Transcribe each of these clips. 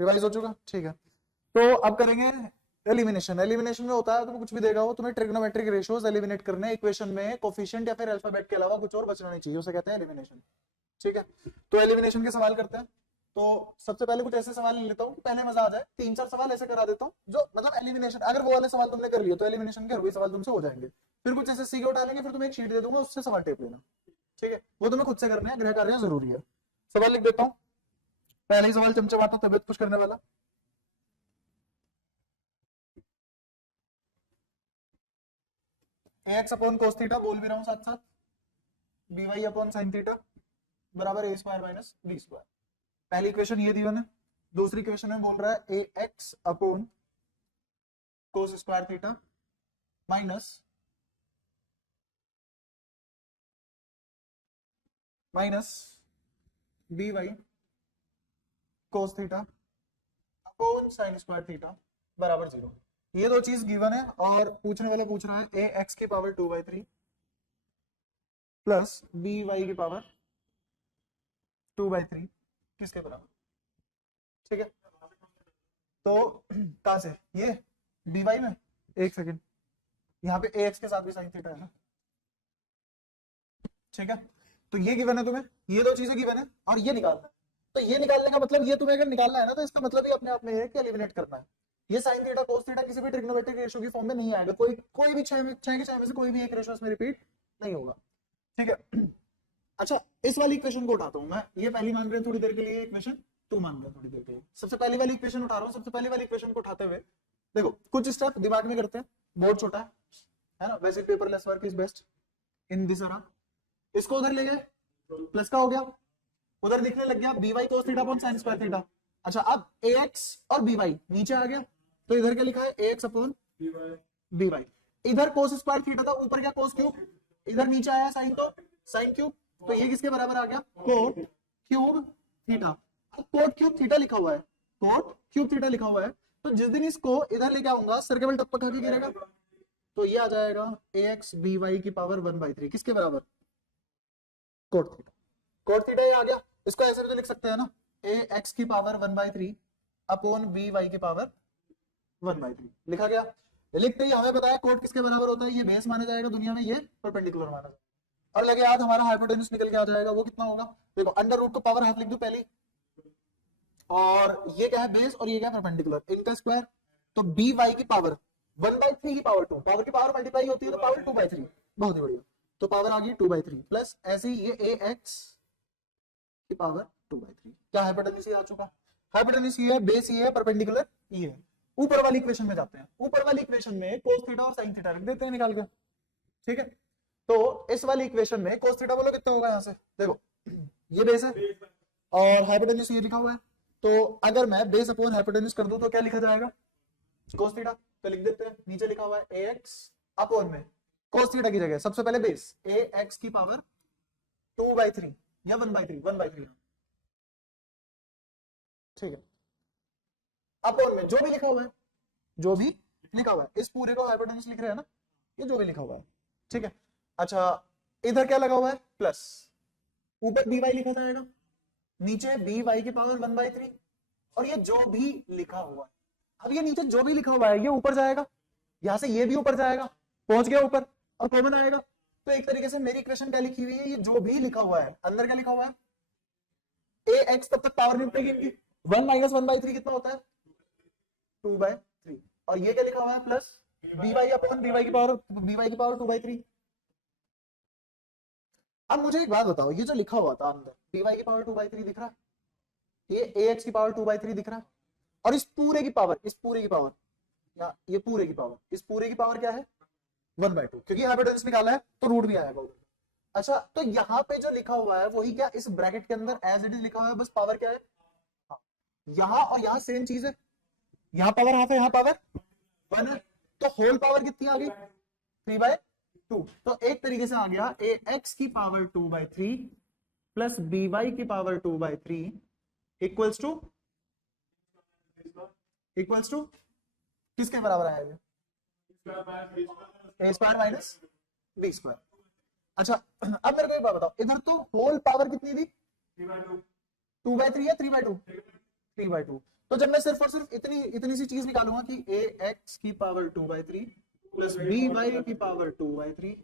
Revise हो चुका, ठीक है। तो अब करेंगे एलिमिनेशन। एलिमिनेशन में होता है तुम्हें कुछ भी देगा हो, तुम्हें ट्रिग्नोमेट्रिक रेशियोज एलिमिनेट करने हैं, इक्वेशन में कोफिशिएंट या फिर अल्फाबेट के अलावा कुछ और बचना नहीं चाहिए, उसे कहते हैं एलिमिनेशन, ठीक है। तो एलिमिनेशन के सवाल करते हैं। तो सबसे पहले कुछ ऐसे सवाल ले लेता हूँ कि पहले मजा आ जाए, 3-4 सवाल ऐसे करा देता हूँ जो मतलब एलिमिनेशन, अगर वो वाले सवाल तुमने कर लिए तो एलिमिनेशन के हर कोई सवाल तुमसे हो जाएंगे। फिर कुछ ऐसे सीखे उठालेंगे, फिर तुम्हें एक शीट दे दूंगा, उससे सवाल टेप लेना, ठीक है। वो तुम्हें खुद से करना है, गृह कार्य जरूरी है। सवाल लिख देता हूँ। पहले ही सवाल चमचमाता तबियत खुश करने वाला। एक्स अपॉन कोस थीटा, बोल भी रहा हूँ साथ साथ, B Y upon sine theta बराबर A square minus B square. पहली इक्वेशन ये दी मैंने। दूसरी इक्वेशन में बोल रहा है A X upon cos square theta minus B Y cos theta upon sine square theta बराबर 0। ये दो चीज गिवन है और पूछने वाला पूछ रहा है ए एक्स की पावर 2/3 प्लस बी वाई की पावर 2/3 किसके बराबर, ठीक है। तो कहां से ये बी वाई में, एक सेकेंड, यहाँ पे ए एक्स के साथ भी साइन थीटा है ना, ठीक है। तो ये गिवन है तुम्हें, ये दो चीजें गिवन है और ये निकालना है। तो ये निकालने का मतलब, ये तुम्हें अगर निकालना है ना तो इसका मतलब ही अपने आप में है कि एलिमिनेट करना है। ये साइन थीटा कोस थीटा किसी भी ट्रिग्नोमेट्रिक रेशियो की फॉर्म में नहीं आएगा, कोई भी छह के छह में से कोई भी एक रेशियो इसमें रिपीट नहीं होगा, ठीक है। अच्छा, इस वाली इक्वेशन को उठाता हूं मैं, ये पहली मान रहे हैं थोड़ी देर के लिए, इक्वेशन 2 मान रहे हैं थोड़ी देर के लिए। सबसे पहली वाली इक्वेशन उठा रहा हूं। सबसे पहली वाली इक्वेशन को उठाते हुए देखो कुछ स्टेप दिमाग में करते हैं, बोर्ड छोटा है ना, वैसे paperless work is best in this era. इसको उधर ले गए, प्लस का हो गया, उधर दिखने लग गया B Y cos theta upon sine square theta. अच्छा, अब ए एक्स और बी वाई नीचे आ गया, तो इधर क्या लिखा है A X upon B Y. इधर कोस स्क्वायर थीटा था, ऊपर क्या कोस क्यूब, इधर नीचे आया साइन, तो साइन क्यूब, तो ये किसके बराबर आ गया, cot cube theta. Cot cube theta लिखा हुआ है, कोट क्यूब थीटा लिखा हुआ है, तो जिस दिन इसको इधर लेके आऊंगा सर केवल टप्पा खा के गिरेगा, तो ये आ जाएगा ए एक्स बी वाई की पावर 1/3 किसके बराबर, कोट थीटा। कोट थीटा ये आ गया। इसको ऐसे भी तो लिख सकते हैं ना, ए एक्स की पावर 1/3 अपॉन बी वाई की पावर 1/3 लिखा गया। लिखते ही हमें पता है कोट किसके बराबर होता है, ये बेस माना जाएगा दुनिया में, ये परपेंडिकुलर माना जाएगा। और लगे याद हमारा हाइपोटेन्यूज निकल के आ जाएगा, वो कितना होगा, देखो अंडर रूट को पावर हाफ लिख दो पहले, और ये क्या है बेस और ये क्या है परपेंडिकुलर, इनका स्क्वायर, तो बी वाई की पावर 1/3 की पावर 2, पावर की पावर मल्टीप्लाई होती है तो पावर 2/3, बहुत ही बढ़िया। तो पावर आ गई 2/3 प्लस ऐसे ही ये ए एक्स की पावर 2/3। क्या हाइपोटेन्यूज आ चुका, हाइपोटेन्यूज ये है, बेस ये है, परपेंडिकुलर ये है। ऊपर वाली इक्वेशन में जाते हैं, ऊपर वाली इक्वेशन में कोस थीटा और साइन थीटा रख देते हैं निकाल के, ठीक है। तो इस वाली इक्वेशन में कोस थीटा बोलो कितना होगा, यहां से देखो ये बेस है और हाइपोटेन्यूज ये लिखा हुआ है, तो अगर मैं बेस अपॉन हाइपोटेन्यूज कर दूं तो क्या लिखा जाएगा, कोस थीटा। तो लिख देते हैं, नीचे लिखा हुआ है ए एक्स अपॉन में कोस थीटा की जगह सबसे पहले बेस ए एक्स की पावर 2/3 या 1/3 ठीक है, अपॉन में जो भी लिखा हुआ है, जो भी लिखा हुआ है, इस पूरे को हाइपोटेन्यूज लिख रहे हैं ना, ये जो भी लिखा हुआ है, ठीक है। अच्छा, इधर क्या लगा हुआ है प्लस, ऊपर बी वाई लिखा जाएगा, नीचे बी वाई की पावर 1/3, और ये जो भी लिखा हुआ है, अब ये नीचे जो भी लिखा हुआ है ये ऊपर जाएगा, यहां से ये भी ऊपर जाएगा, पहुंच गया ऊपर और कॉमन आएगा। तो एक तरीके से मेरी इक्वेशन क्या लिखी हुई है, ये जो भी लिखा हुआ है अंदर क्या लिखा हुआ है, ए एक्स तब तक पावर निपटेगी इनकी, 1 माइनस 1/3 कितना होता है 2/3, और ये क्या लिखा हुआ है plus B Y upon B Y की पावर 2/3। अब मुझे एक बात बताओ, ये जो लिखा हुआ था अंदर बी वाई की पावर 2/3 दिख रहा है, ये ए एक्स की पावर 2/3 दिख रहा है, और इस पूरे की पावर या ये पूरे की पावर, इस पूरे की पावर क्या है 1/2, क्योंकि हाइपोटेन्यूज निकाला है तो रूट भी आएगा। अच्छा, तो यहाँ पे जो लिखा हुआ है वही क्या इस ब्रैकेट के अंदर एज इट इज लिखा हुआ है, बस पावर क्या है, हाँ, यहाँ और यहाँ सेम चीज है, यहाँ पावर हाफ है, यहाँ पावर 1 है, तो होल पावर कितनी आ गई 3/2। तो एक तरीके से आ गया ए एक्स की पावर 2/3 प्लस बी वाई की पावर 2/3 इक्वल्स टू किसके बराबर आएगा, ए स्क्वायर माइनस बी स्क्वायर। अच्छा, अब मेरे को एक बात बताओ, इधर तो होल पावर कितनी थी 2/3 या 3/2, 3/2, तो जब मैं सिर्फ और सिर्फ इतनी इतनी सी चीज निकालूंगा कि ए एक्स की पावर 2/3 प्लस बी वाई की पावर 2/3,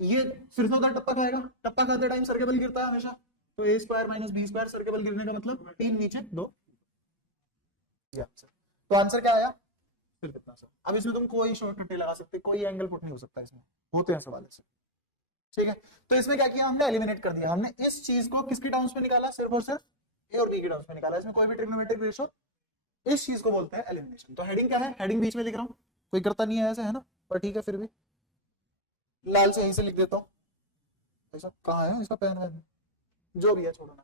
ये फिर से उधर टप्पा खाएगा, टप्पा खाते टाइम सर्केबल गिरता है हमेशा, तो ए स्क्वायर माइनस बी स्क्वायर, सर्केबल गिरने का मतलब 3 नीचे 2, ये आंसर। तो आंसर क्या आया फिर कितना सर। अब इसमें तुम कोई शॉर्टकट नहीं लगा सकते, कोई एंगल पुट नहीं हो सकता इसमें, होते हैं सवाल ऐसे, ठीक है। तो इसमें क्या किया हमने, एलिमिनेट कर दिया हमने, इस चीज को किसके टर्म्स में निकाला, सिर्फ और सिर्फ ए और बी के टर्म्स में निकाला, इसमें कोई भी ट्रिग्नोमेट्रिक रेशो, इस चीज को बोलते हैं एलिमिनेशन। तो हेडिंग क्या है, हेडिंग बीच में लिख रहा हूं, कोई करता नहीं है ऐसे, है ना, पर ठीक है फिर भी लाल से यहीं से लिख देता हूँ, ऐसा कहाँ है इसका पेन वैन, जो भी है छोड़ो ना।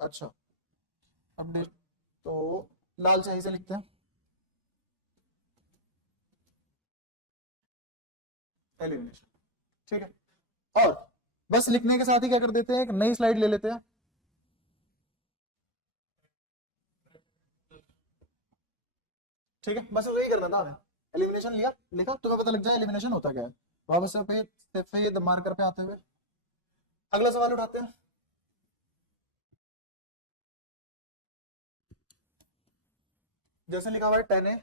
अच्छा अपडेट, तो लाल से यहीं से लिखते हैं, एलिमिनेशन, ठीक है। और बस लिखने के साथ ही क्या कर देते हैं, एक नई स्लाइड ले लेते हैं, ठीक है। बस वही करना था हमें, एलिमिनेशन लिया, लिखा, तुम्हें पता लग जाए एलिमिनेशन होता क्या है। वापस से पे सफेद मार्कर पे आते हुए अगला सवाल उठाते हैं। जैसे लिखा हुआ है tan a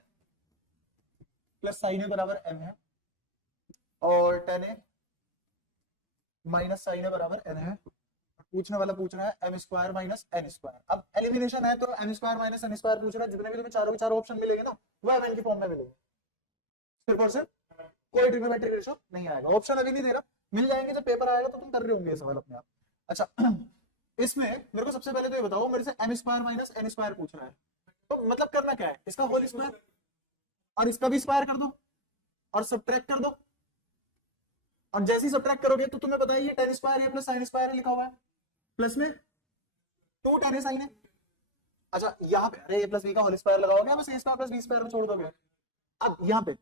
plus sine A बराबर m है, और tan a minus sine A बराबर n है, पूछने वाला पूछ रहा है M square minus N square. अब एलिमिनेशन है तो M square minus N square पूछ रहा है, जितने भी तुम्हें चारों के चारों ऑप्शन मिलेंगे ना वो एम एन की फॉर्म में मिलेंगे, सिर्फ और सिर्फ कोई ट्रिग्नोमेट्रिक रेशो नहीं आएगा। ऑप्शन अभी नहीं दे रहा, मिल जाएंगे जब पेपर आएगा तो तुम कर रहे होंगे ये सवाल अपने आप। अच्छा इसमें मेरे को सबसे पहले तो ये बताओ, मेरे से M square minus N square पूछ रहा है, तो मतलब करना क्या है, इसका होल स्क्वायर और इसका भी स्क्वायर कर दो और सब्ट्रैक्ट कर दो, और जैसे ही सब्ट्रैक्ट करोगे तो तुम्हें बताइए टेन स्क्वायर है प्लस साइन स्क्वायर है लिखा हुआ है, प्लस में 2 tan है साइन है। अच्छा यहाँ पे अरे ए प्लस बी का होल स्क्वायर लगाओगे, बस ए स्क्वायर प्लस बी स्क्वायर में छोड़ दोगे। अब यहाँ पे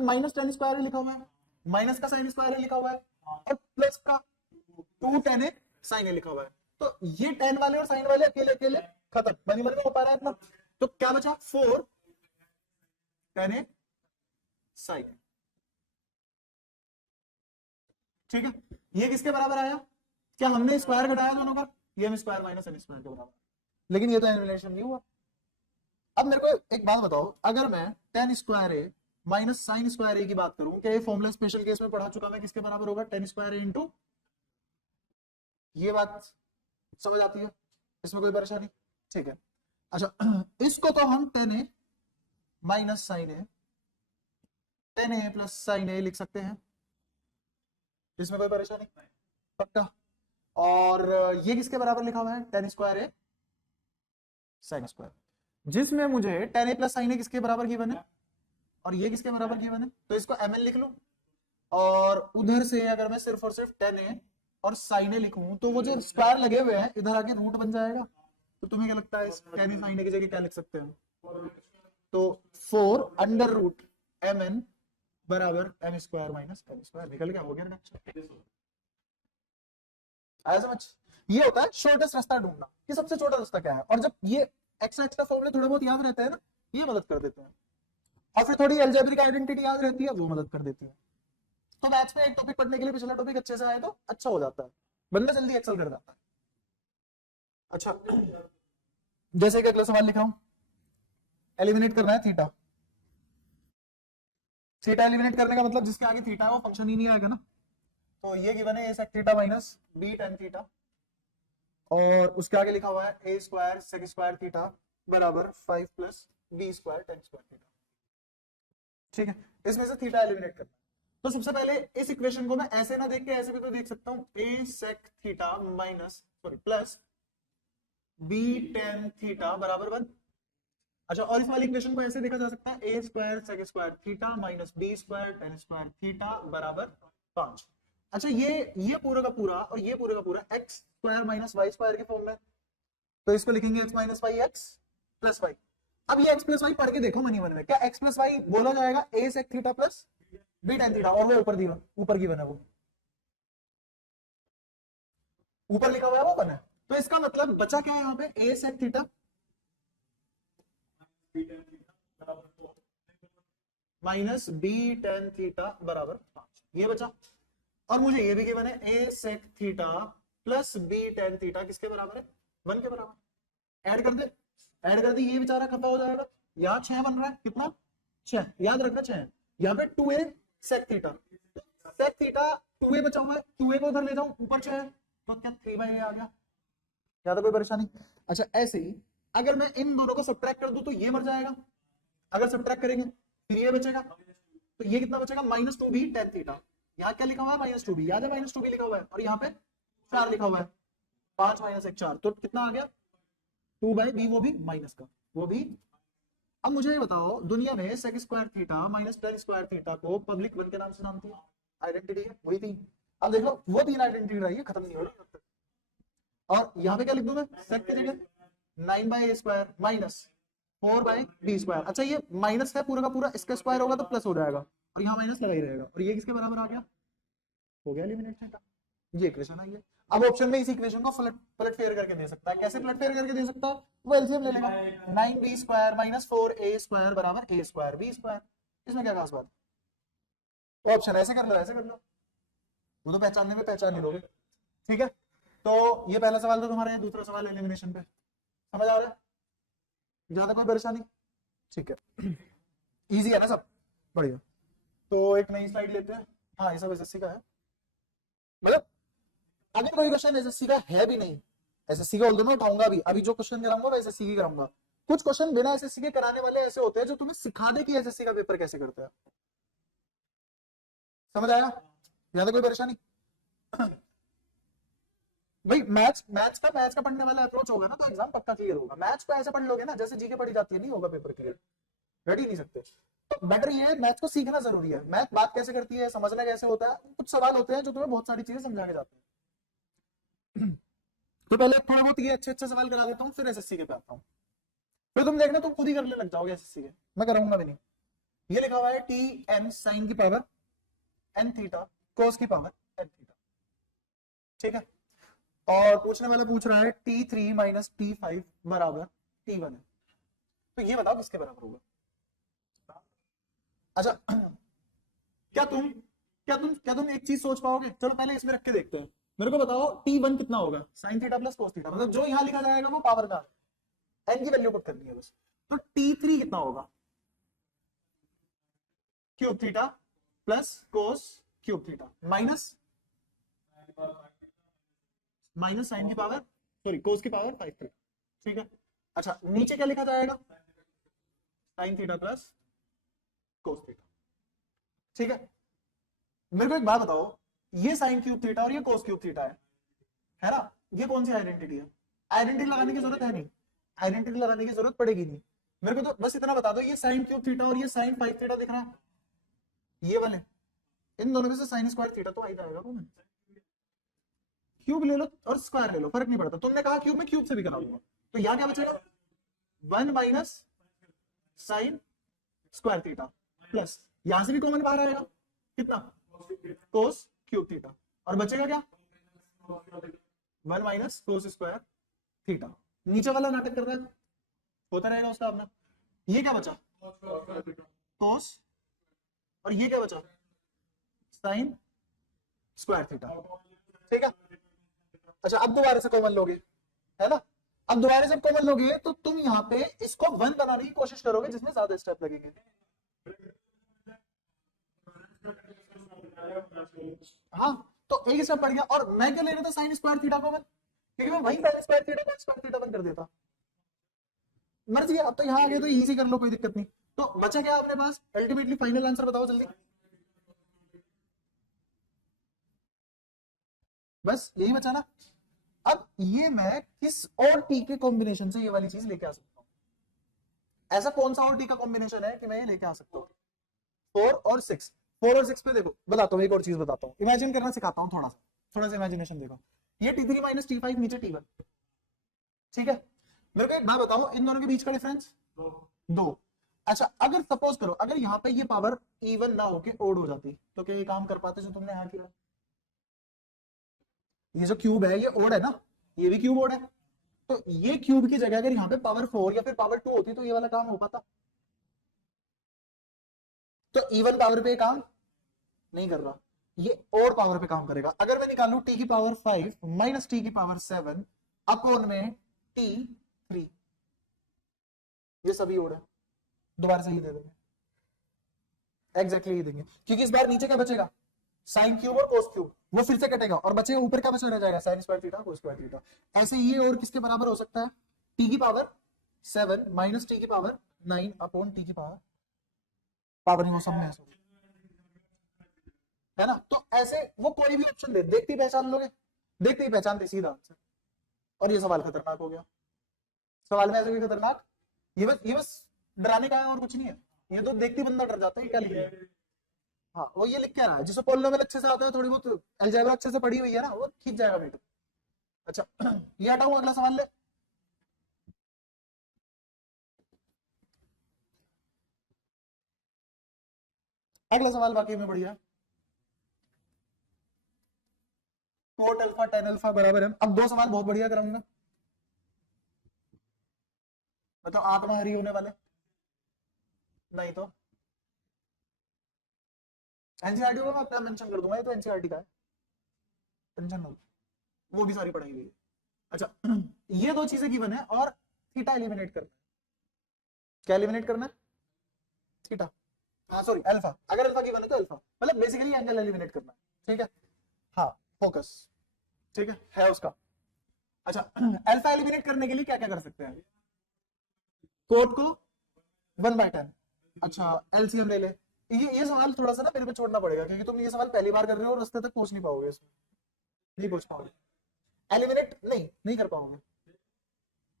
माइनस टेन स्क्वायर है लिखा हुआ है, माइनस का साइन स्क्वायर है लिखा हुआ है, और प्लस का 2 tan है साइन है लिखा हुआ है। तो ये टेन वाले और साइन वाले अकेले अकेले खत्म, बनी बनी हो पा रहा है इतना, तो क्या बचा 4 tan है साइन, ठीक है। ये किसके बराबर आया, क्या हमने स्क्वायर घटाया दोनों का, ये M square minus N square के बराबर, लेकिन ये तो एलिमिनेशन नहीं हुआ। अब मेरे को एक बात बताओ, अगर मैं टेन स्क्वायर ए माइनस साइन स्क्वायर ए की बात करूं, क्या ये फॉर्मूला स्पेशल केस में पढ़ा चुका मैं, किसके बराबर होगा, टेन स्क्वायर ए इंटू, ये बात समझ आती है, इसमें कोई परेशानी, ठीक है। अच्छा इसको तो हम टेन ए माइनस साइन ए, टेन ए प्लस साइन ए लिख सकते हैं, इसमें कोई परेशानी, पक्का। और ये किसके बराबर लिखा हुआ है, टेन स्क्वायर ए साइन स्क्वायर, जिसमें मुझे टेन ए प्लस साइन ए किसके बराबर गिवन है और ये किसके बराबर गिवन है, तो इसको एम एन लिख लो, और उधर से अगर मैं सिर्फ और सिर्फ टेन ए और साइन ए लिखूं तो वो जो स्क्वायर लगे हुए हैं इधर आके रूट बन जाएगा। तो तुम्हें क्या लगता है टेन ए साइन ए की जगह क्या लिख सकते हैं, तो 4 अंडर रूट एम एन बराबर M square minus N square, निकल गया, हो गया ना। आया समझ, ये होता है शॉर्टेस्ट रास्ता ढूंढना कि सबसे छोटा रास्ता क्या है, और जब ये एक्स एक्स का फॉर्मूला थोड़ा बहुत याद रहता है ना, ये मदद कर देते हैं, और फिर थोड़ी अलजेब्रिक आइडेंटिटी याद रहती है, वो मदद कर देती है। तो मैथ्स में एक टॉपिक पढ़ने के लिए पिछला टॉपिक अच्छे से आए तो अच्छा हो जाता है, बंदा जल्दी एक्सेल कर जाता है। अच्छा जैसे कि अगला सवाल लिख रहा हूं, एलिमिनेट करना है थीटा, थीटा एलिमिनेट करने का मतलब जिसके आगे थीटा है वो फंक्शन ही नहीं आएगा ना, तो ये गिवन है a sec theta minus b tan theta, और उसके आगे लिखा हुआ है a square sec square theta बराबर 5 plus b square tan square theta, ठीक है। इसमें से थीटा एलिमिनेट करना, तो सबसे पहले इस इक्वेशन को मैं ऐसे ना देख के ऐसे भी तो देख सकता हूं, a sec theta minus sorry plus b tan theta बराबर 1। अच्छा और इस वाली इक्वेशन को ऐसे देखा जा सकता है, a square sec square theta minus b square tan square theta बराबर 5। अच्छा ये पूरा का पूरा और ये पूरा का पूरा X square minus Y square के फॉर्म में, तो इसको लिखेंगे X minus Y X plus Y. अब ये एक्स प्लस वाई पढ़ के देखो मनी मन में, क्या एक्स प्लस वाई बोला जाएगा A sec theta plus B tan theta, और वो ऊपर की बना, वो ऊपर लिखा हुआ है वो बना, तो इसका मतलब बचा क्या है यहाँ पे, A sec theta minus B tan theta बराबर 5, ये बचा। और मुझे ये भी गिवन है a sec theta plus B tan theta किसके बराबर है? 1 के बराबर। ऐड कर दे, ऐड कर दी, ये बेचारा खत्म हो जाएगा। यहाँ 6 बन रहा है, कितना? 6, याद रखना 6 है। यहाँ पे 2a sec theta, sec theta 2a बचा हुआ है, 2a को उधर ले जाऊं, ऊपर 6 है, तो क्या 3/a आ गया? ज्यादा कोई परेशानी? अच्छा ऐसे ही अगर मैं इन दोनों को सब्ट्रैक्ट कर दूं तो ये मर जाएगा, अगर सब्ट्रैक्ट करेंगे फिर ये बचेगा, तो ये कितना बचेगा? -2b tan theta. यहाँ क्या लिखा हुआ है? -2b, याद है -2b लिखा हुआ है, और यहाँ पे 4 लिखा हुआ है, 5 - 1 4, तो कितना आ गया? 2/b, वो भी माइनस का, वो भी। अब मुझे ये बताओ, दुनिया में sec square theta minus tan square theta को पब्लिक 1 के नाम से जानती है, आइडेंटिटी है, वही 3। अब देख लो वो 3 आइडेंटिटी रही है, खत्म नहीं हो रही। और यहाँ पे क्या लिख दूं मैं? sec की जगह 9/a square minus 4/b square. अच्छा ये माइनस है पूरा का पूरा, इसका स्क्वायर होगा तो प्लस हो जाएगा, और यहाँ माइनस लगा ही रहेगा, और ये किसके बराबर आ गया? हो गया एलिमिनेट थीटा। ये इक्वेशन आई है। अब ऑप्शन में इस इक्वेशन को पलट फेर करके दे सकता है। कैसे पलट फेर करके दे सकता है? वो एलसीएम ले लेगा, 9b square minus 4a square बराबर a स्क्वायर b स्क्वायर। इसमें क्या खास बात? ऑप्शन ऐसे कर लो, ऐसे कर लो, वो तो पहचानने में पहचान नहीं लोगे। ठीक है, तो ये पहला सवाल तो तुम्हारा है, दूसरा सवाल एलिमिनेशन पे, समझ आ रहा है? ज्यादा कोई परेशानी? ठीक है, इजी है ना सब? बढ़िया। तो एक नई स्लाइड लेते हैं। हाँ ये सब एसएससी का है, मतलब अगर कोई क्वेश्चन एसएससी का है भी नहीं, एसएससी का बोल मैं उठाऊंगा भी। अभी जो क्वेश्चन कराऊंगा वो एसएससी की कराऊंगा। कुछ क्वेश्चन बिना एसएससी के कराने वाले ऐसे होते हैं जो तुम्हें सिखा दे कि एसएससी का पेपर कैसे करते हैं। समझ आया? ज्यादा कोई परेशानी? भाई मैथ्स का पढ़ने वाला अप्रोच होगा ना तो एग्जाम पक्का क्लियर होगा। मैथ्स को ऐसे पढ़ लोगे ना जैसे जीके पढ़ी जाती है, नहीं होगा पेपर क्लियर, रेडी नहीं सकते। तो बेटर ये है, मैथ्स को सीखना जरूरी है। मैथ बात कैसे करती है, समझना कैसे होता है, कुछ सवाल होते हैं जो तुम्हें बहुत सारी चीजें समझा के जाते हैं। तो पहले थोड़ा बहुत ये अच्छे अच्छे सवाल करा देता हूँ, फिर एसएससी के पे आता हूँ। फिर तुम देखना तुम खुद ही करने लग जाओगे एसएससी के, मैं कराऊंगा भी नहीं। ये लिखा हुआ है टी एन साइन की पावर एन थीटा कोस की पावर एन थीटा, ठीक है। और पूछने वाला पूछ रहा है T3 माइनस T5 बराबर T1 है, तो ये बताओ किसके बराबर होगा? अच्छा क्या तुम एक चीज सोच पाओगे? चलो पहले इसमें रख के देखते हैं। मेरे को बताओ T1 कितना होगा? Sine theta plus cos theta, मतलब जो यहां लिखा जाएगा वो पावर का, एन की वैल्यू पुट करनी है बस। तो T3 कितना होगा? Cube theta plus cos cube theta minus sine की पावर, सॉरी कोस की पावर 5 थीटा, ठीक है। अच्छा नीचे क्या लिखा जाएगा? Sine theta plus cos theta, ठीक है। मेरे को एक बात बताओ, ये साइन क्यूब थीटा और ये कोस क्यूब थीटा है ना, ये कौन सी आइडेंटिटी है? आइडेंटिटी लगाने की जरूरत है नहीं, आइडेंटिटी लगाने की जरूरत पड़ेगी नहीं। मेरे को तो बस इतना बता दो, ये साइन क्यूब थीटा और ये साइन 5 थीटा दिख रहा है, ये वाले, इन दोनों में से साइन स्क्वायर थीटा तो आ ही जाएगा। तुम्हें क्यूब ले लो और स्क्वायर ले लो, फर्क नहीं पड़ता। तुमने कहा क्यूब में, क्यूब से भी करा दूंगा, तो यहाँ क्या बचेगा? 1 minus sign square theta plus, यहां से भी कॉमन बाहर आएगा, कितना? कोस क्यूब थीटा, और बचेगा क्या? 1 माइनस कोस स्क्वायर थीटा। नीचे वाला नाटक कर रहा है, होता रहेगा उसका अपना। ये क्या बचा? कोस, और ये क्या बचा? साइन स्क्वायर थीटा, ठीक है। अच्छा अब दोबारा से कॉमन लोगे, है ना? अब दोबारा से कॉमन लोगे तो तुम यहाँ पे इसको 1 बनाने की कोशिश करोगे जिसमें ज्यादा स्टेप लगेंगे। हाँ तो एक स्टेप बढ़ गया, और मैं क्या ले रहा था? साइन स्क्वायर थीटा को 1, क्योंकि मैं वहीं पहले स्क्वायर थीटा को स्क्वायर थीटा 1 कर देता। मर्जी है, अब तो यहाँ आ गए तो इजी कर लो, कोई दिक्कत नहीं। तो बचा क्या अपने पास? अल्टीमेटली फाइनल आंसर बताओ जल्दी। बस यही बचा ना। अब ये मैं किस और टी के कॉम्बिनेशन से ये वाली चीज लेके आ सकता हूँ? ऐसा कौन सा और टी का कॉम्बिनेशन है कि मैं ये लेके आ सकता हूँ? 4 और 6, 4 और 6 पे देखो, बताता हूँ एक और चीज बताता हूँ, इमेजिन करना सिखाता हूँ, थोड़ा सा इमेजिनेशन देखो। ये T3 माइनस T5 नीचे T1, ठीक है। मेरे को एक बात बताओ, इन दोनों के बीच का डिफरेंस 2। अच्छा अगर सपोज करो, अगर यहाँ पे ये पावर इवन ना होके ओड हो जाती, तो क्या ये काम कर पाते जो तुमने यहाँ किया? ये जो क्यूब है ये ओड है ना, ये भी क्यूब ओड है, तो ये क्यूब की जगह अगर यहाँ पे पावर 4 या फिर पावर 2 होती तो ये वाला काम हो पाता? तो इवन पावर पे काम नहीं कर रहा, ये और पावर पे काम करेगा। अगर मैं निकालू टी की पावर 5 माइनस टी की पावर 7 अपॉन में टी 3, ये सभी ओड है, दोबारा से ही दे देंगे, एग्जैक्टली ही देंगे, क्योंकि इस बार नीचे क्या बचेगा, साइन क्यूब और कोस क्यूब, वो फिर से कटेगा और बचेगा ऊपर क्या बचा रह जाएगा, sign square theta cos square theta. ऐसे ये और किसके बराबर हो सकता है, टी की पावर 7 माइनस टी की पावर 9 अपॉन टी की पावर नहीं, वो सब में ऐसे है ना। तो ऐसे वो कोई भी ऑप्शन दे, देखते ही पहचान लोगे, देखते ही पहचानते सीधा आंसर। और ये सवाल खतरनाक हो गया, सवाल में ऐसे भी खतरनाक, ये बस डराने का है और कुछ नहीं है, ये तो देखते ही बंदा डर जाता है क्या लिख रहा है। हाँ वो ये लिख के रहा है, जिसको पॉलिनोमियल अच्छे से आता है, थोड़ी बहुत अलजेब्रा अच्छे से पढ़ी हुई है ना, वो खींच जाएगा बेटा। अच्छा ये हटाऊं, अगला सवाल ले। अगला सवाल वाकई में बढ़िया, कोट अल्फा टेन अल्फा बराबर है। अब दो सवाल बहुत बढ़िया कराऊंगा, मतलब आत्मा हरी होने वाले नहीं तो एनसीईआरटी को मैं अपना मेंशन कर दूंगा, ये तो एनसीईआरटी का है, टेंशन नो, वो भी सारी पढ़ाई हुई है। अच्छा ये दो चीजें गिवन है और थीटा एलिमिनेट करना है, क्या एलिमिनेट करना है, थीटा, हाँ सॉरी अल्फा, अगर अल्फा गिवन है तो अल्फा, मतलब बेसिकली एंगल एलिमिनेट करना है, ठीक है। हाँ फोकस, ठीक है उसका। अच्छा अल्फा एलिमिनेट करने के लिए क्या क्या कर सकते हैं, कोट को 1/10, अच्छा एलसीएम ले ले। ये सवाल थोड़ा सा ना मेरे को छोड़ना पड़ेगा, क्योंकि तुम ये सवाल पहली बार कर रहे हो और रास्ते तक पहुंच नहीं पाओगे, इसमें नहीं पहुंच पाओगे, एलिमिनेट नहीं कर पाओगे,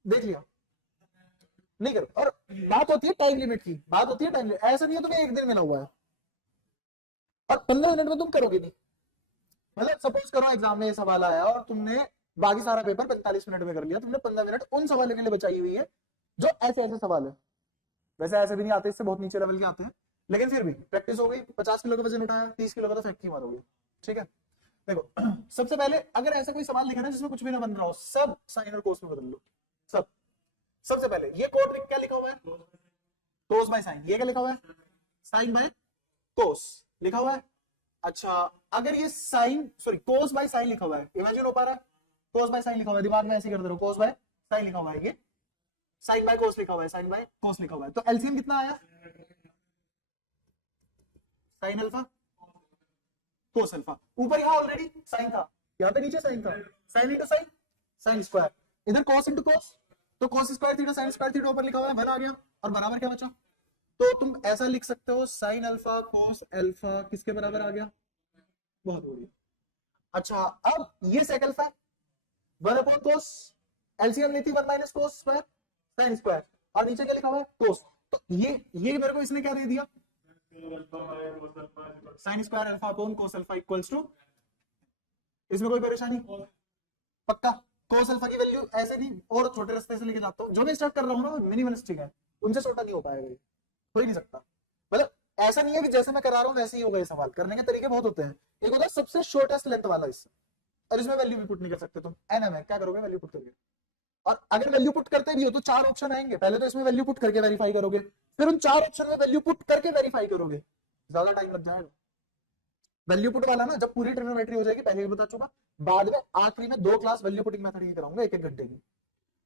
देख लिया नहीं कर। और बात होती है टाइम लिमिट की, बात होती है टाइम लिमिट, ऐसा नहीं है तुम्हें एक दिन मिला हुआ है और 15 मिनट में तुम करोगे नहीं। मतलब सपोज करो एग्जाम में ये सवाल आया और तुमने बाकी सारा पेपर 45 मिनट में कर लिया, तुमने 15 मिनट उन सवालों के लिए बचाई हुई है जो ऐसे ऐसे सवाल है, वैसे ऐसे भी नहीं आते, इससे बहुत नीचे लेवल के आते हैं, लेकिन फिर भी प्रैक्टिस हो गई, 50 किलो का वजन उठाया, 30 किलो का तो फैक्ट्री मारोगे, ठीक है। देखो सबसे पहले अगर ऐसा कोई सवाल लिखा ना जिसमें कुछ भी ना बन रहा हो, सब साइन और कोस में बदल लो, सब। सबसे पहले ये कोट क्या लिखा हुआ है, कोस बाय साइन, ये क्या लिखा हुआ है, साइन बाय कोस लिखा हुआ है। अच्छा अगर ये sine sorry cos by sine लिखा हुआ है, इमेजिन हो पा रहा है, कोस बाय साइन लिखा हुआ है, दिमाग में ऐसे कर दे रहा कोस बाय साइन लिखा हुआ है, ये साइन बाय कोस लिखा हुआ है, साइन बाय कोस लिखा हुआ है, तो एलसीएम कितना आया, साइन अल्फा कोस अल्फा, ऊपर यहां ऑलरेडी साइन था, यहां पे नीचे साइन था, sine into sine sine square, इधर कोस इंटू कोस, तो कोस square theta sine square theta ऊपर लिखा हुआ है, 1 आ गया और बराबर क्या बचा, तो तुम ऐसा लिख सकते हो साइन अल्फा कोस अल्फा किसके बराबर आ गया, बहुत बढ़िया। अच्छा अब ये सेक अल्फा है, 1 अपॉन कोस, एलसीएम लेती 1 minus cos square sine square, और नीचे क्या लिखा हुआ है कोस, तो ये मेरे को इसने क्या दे दिया, sine square alpha upon cos alpha equals to, इसमें कोई परेशानी पक्का, कोस अल्फा की वैल्यू ऐसे नहीं और छोटे रास्ते से लेके जाता हूं, जो मैं स्टार्ट कर रहा हूं ना मिनिमलिस्टिक है, उनसे छोटा नहीं हो पाएगा, हो ही नहीं सकता। मतलब ऐसा नहीं है कि जैसे मैं करा रहा हूं वैसे ही होगा, ये सवाल करने के तरीके बहुत होते हैं, एक होता है सबसे शॉर्टेस्ट लेंथ वाला इससे, और इसमें वैल्यू भी पुट नहीं कर सकते तुम, एनएम है क्या करोगे वैल्यू पुट करके, और अगर वैल्यू पुट करते भी हो तो 4 ऑप्शन आएंगे, पहले तो इसमें वैल्यू पुट करके वेरीफाई करोगे, फिर उन 4 ऑप्शन में वैल्यू पुट करके वेरीफाई करोगे, ज्यादा टाइम लग जाएगा। वैल्यू पुट वाला ना जब पूरी ट्रिग्नोमेट्री हो जाएगी, पहले भी बता चुका, बाद में आखिरी में 2 क्लास वैल्यू पुटिंग मेथड की कराऊंगा 1-1 घंटे की,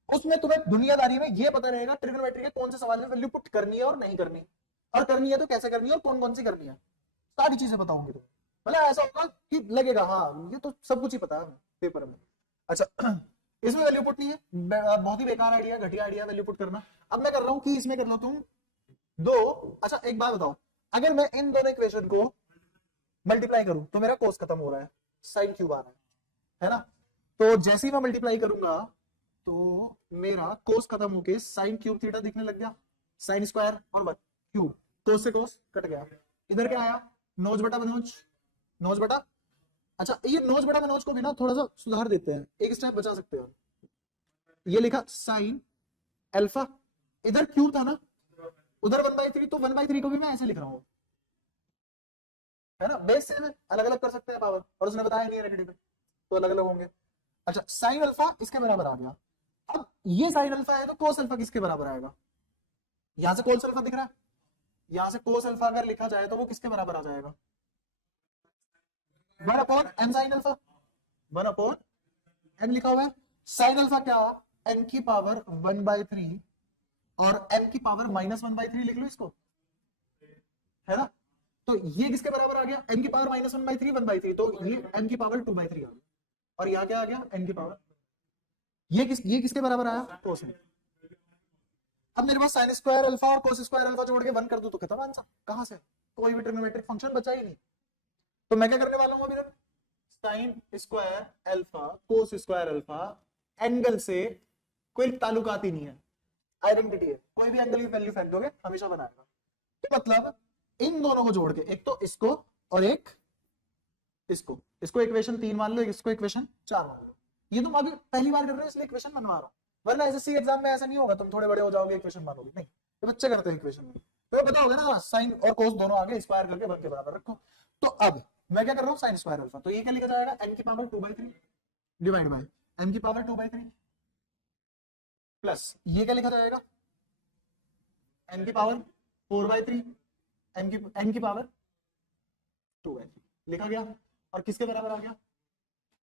उसमें तुम्हें दुनियादारी में ये पता रहेगा ट्रिग्नोमेट्री के कौन से सवाल में वैल्यू पुट करनी है और नहीं करनी, और करनी है तो कैसे करनी है और कौन कौन सी करनी है, सारी चीजें बताऊंगी तुम्हें। मतलब ऐसा होगा कि लगेगा हाँ ये तो सब कुछ ही पता है पेपर में। अच्छा इसमें वैल्यू पुट नहीं है, बहुत ही बेकार आइडिया, घटिया आइडिया वैल्यू पुट करना। अब मैं कर रहा हूं कि इसमें कर लो तुम दो, अच्छा एक बात बताओ, अगर मैं इन दोनों इक्वेशन को मल्टीप्लाई करूं तो मेरा कोस खत्म हो रहा है, साइन क्यूब आ रहा है ना, तो जैसे ही मैं मल्टीप्लाई करूंगा तो मेरा कोस खत्म होके साइन क्यूब थीटा दिखने लग गया, साइन स्क्वायर और क्यूब, कोस से कोस कट गया, इधर क्या आया, नोज बटा मनोज, नोज बटा, अच्छा ये नोज बटा मनोज को भी ना थोड़ा सा सुधार देते हैं, एक स्टेप बचा सकते हो, ये लिखा साइन अल्फा, इधर क्यूब था ना, उधर 1/3, तो 1/3 को भी मैं ऐसे लिख रहा हूं, है ना, बेस से अलग अलग कर सकते हैं पावर, और उसने बताया नहीं है नेगेटिव तो अलग अलग होंगे। अच्छा साइन अल्फा इसके बराबर आ गया, अब ये साइन अल्फा है तो कोस अल्फा किसके बराबर आएगा, यहां से कोस अल्फा दिख रहा है, यहां से कोस अल्फा अगर लिखा जाए तो वो किसके बराबर आ जाएगा, one upon N sine alpha, one upon N लिखा हुआ है, साइन अल्फा क्या, एन की पावर 1/3 और एन की पावर -1/3 लिख लो इसको, है ना। तो ये किसके बराबर आ गया, एन की पावर -1/3 1/3, तो ये एन की पावर 2/3 आ गया, और यहाँ क्या आ गया, एन की पावर, ये किसके बराबर आया, कोस में। अब मेरे पास साइन स्क्वायर अल्फा और कोस स्क्वायर अल्फा जोड़ के 1 कर दूं तो खत्म आंसर, कहां से, कोई भी ट्रिग्नोमेट्रिक फंक्शन बचा ही नहीं। तो मैं क्या करने वाला हूं अभी, sign square alpha cos square alpha, angle से कोई ताल्लुकात ही नहीं है, आइडेंटिटी है, कोई भी एंगल की वैल्यू फेंक दोगे हमेशा बनाएगा। तो मतलब इन दोनों को जोड़ के, एक तो इसको और एक इसको इक्वेशन 3 मान लो, इसको इक्वेशन 4 मान लो। ये तुम अभी पहली बार कर रहे हो इसलिए इक्वेशन बनवा रहा हूं, वरना एसएससी एग्जाम में ऐसा नहीं होगा, तुम थोड़े बड़े हो जाओगे इक्वेशन मानोगे नहीं, तो बच्चे करते हैं इक्वेशन। तो पता होगा ना, साइन और कोस दोनों आगे स्क्वायर करके 1 के बराबर रखो। तो अब मैं क्या कर रहा हूँ, साइन स्क्वायर अल्फा, तो ये क्या लिखा जाएगा, एन की पावर 2/3 डिवाइड बाय एन की पावर 2/3 प्लस ये क्या लिखा जाएगा, एन की पावर 4/3 एन की पावर 2/3 लिखा गया, और किसके बराबर आ गया,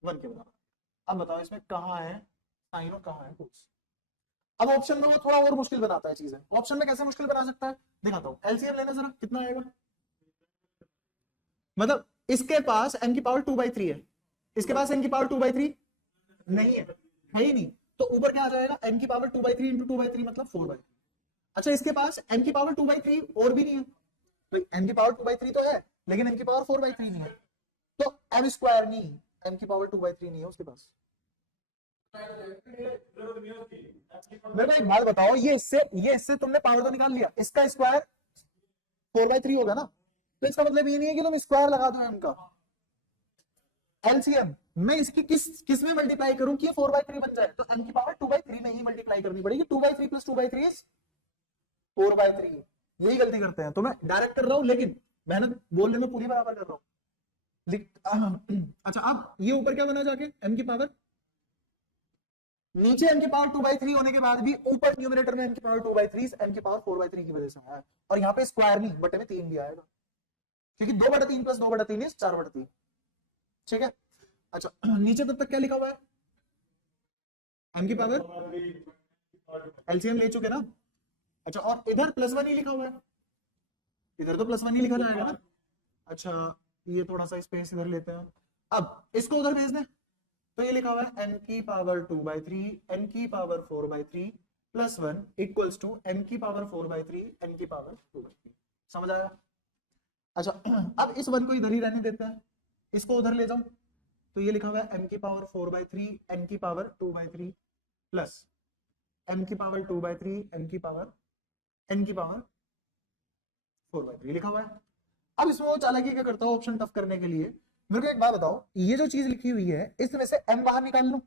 1 के बराबर। अब बताओ इसमें कहां है साइन और कहां है कोस। अब ऑप्शन में वो थोड़ा और मुश्किल बनाता है चीजें, ऑप्शन में कैसे मुश्किल बना सकता है, दिखाता हूं, एलसीएम लेना जरा, कितना आएगा, मतलब इसके पास n की पावर 2/3 है, इसके पास n की पावर 2/3 नहीं है ही नहीं, तो ऊपर क्या आ जाएगा, n की पावर 2/3 इंटू 2/3 मतलब 4/3। अच्छा इसके पास n की पावर 2/3 और भी नहीं है, तो n की पावर 2/3 तो है लेकिन n की पावर 4/3 नहीं है, तो m स्क्वायर नहीं, n की पावर 2/3 नहीं है उसके पास। मेरे को एक बात बताओ, ये इससे तुमने पावर तो निकाल लिया, इसका स्क्वायर 4/3 होगा ना, तो इसका मतलब ये नहीं है कि तुम स्क्वायर लगा दो m का, एलसीएम मैं इसकी किस में मल्टीप्लाई करूं कि ये 4/3 बन जाए, तो n की पावर 2/3 में ही मल्टीप्लाई करनी पड़ेगी, 2/3 प्लस 2/3 इज 4/3। यही गलती करते हैं, तो मैं डायरेक्ट कर रहा हूं लेकिन मेहनत बोलने में पूरी बराबर कर रहा हूं। अच्छा अब ये ऊपर क्या बना जाके, m की पावर, नीचे m की पावर 2/3 होने के बाद भी ऊपर न्यूमरेटर में m की पावर 2/3 m की पावर 4/3 की वजह से आया, और यहाँ पे स्क्वायर नहीं बटे में 3 भी आएगा, क्योंकि 2/3 प्लस 2/3 इज 4/3, ठीक है। अच्छा नीचे तब तक क्या लिखा हुआ है, m की पावर, एलसीएम ले चुके ना। अच्छा और इधर +1 ही लिखा हुआ है, इधर तो +1 ही लिखा जाएगा ना। अच्छा ये थोड़ा सा स्पेस इधर लेते हैं, अब इसको उधर भेज दें, तो ये लिखा हुआ है n की पावर 2/3 n की power 4/3 plus 1 equals to n की पावर 4/3 n की पावर 2/3, समझ आया। अच्छा अब इस 1 को इधर ही रहने देते हैं, इसको उधर ले जाओ, तो ये लिखा हुआ है m की पावर 4/3 n की पावर 2/3 प्लस m की पावर 2/3 n की पावर 4/3 लिखा हुआ है। अब इसमें वो चालाकी क्या करता हूँ ऑप्शन टफ करने के लिए, मेरे को एक बात बताओ, ये जो चीज लिखी हुई है इसमें से m बाहर निकाल लो,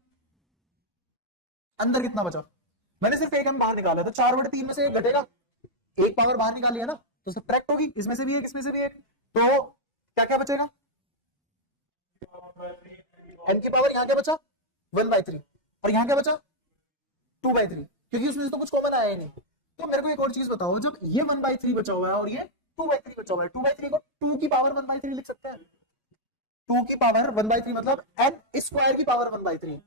अंदर कितना बचा, मैंने सिर्फ एक m बाहर निकाला, तो 4/3 में से एक घटेगा, एक पावर बाहर निकाली है ना, तो सब्ट्रैक्ट होगी, इसमें से भी एक इसमें से भी एक, तो क्या क्या बचेगा, m की पावर यहाँ क्या बचा 1/3 और यहाँ क्या बचा 2/3, क्योंकि उसमें से तो कुछ कॉमन आया ही नहीं। तो मेरे को एक और चीज बताओ, जब ये 1/3 बचा हुआ है और ये 2/3 बचा हुआ है, 2/3 को 2 की पावर 1/3 लिख सकते हैं, 2 की पावर 1/3 मतलब n स्क्वायर की पावर 1/3,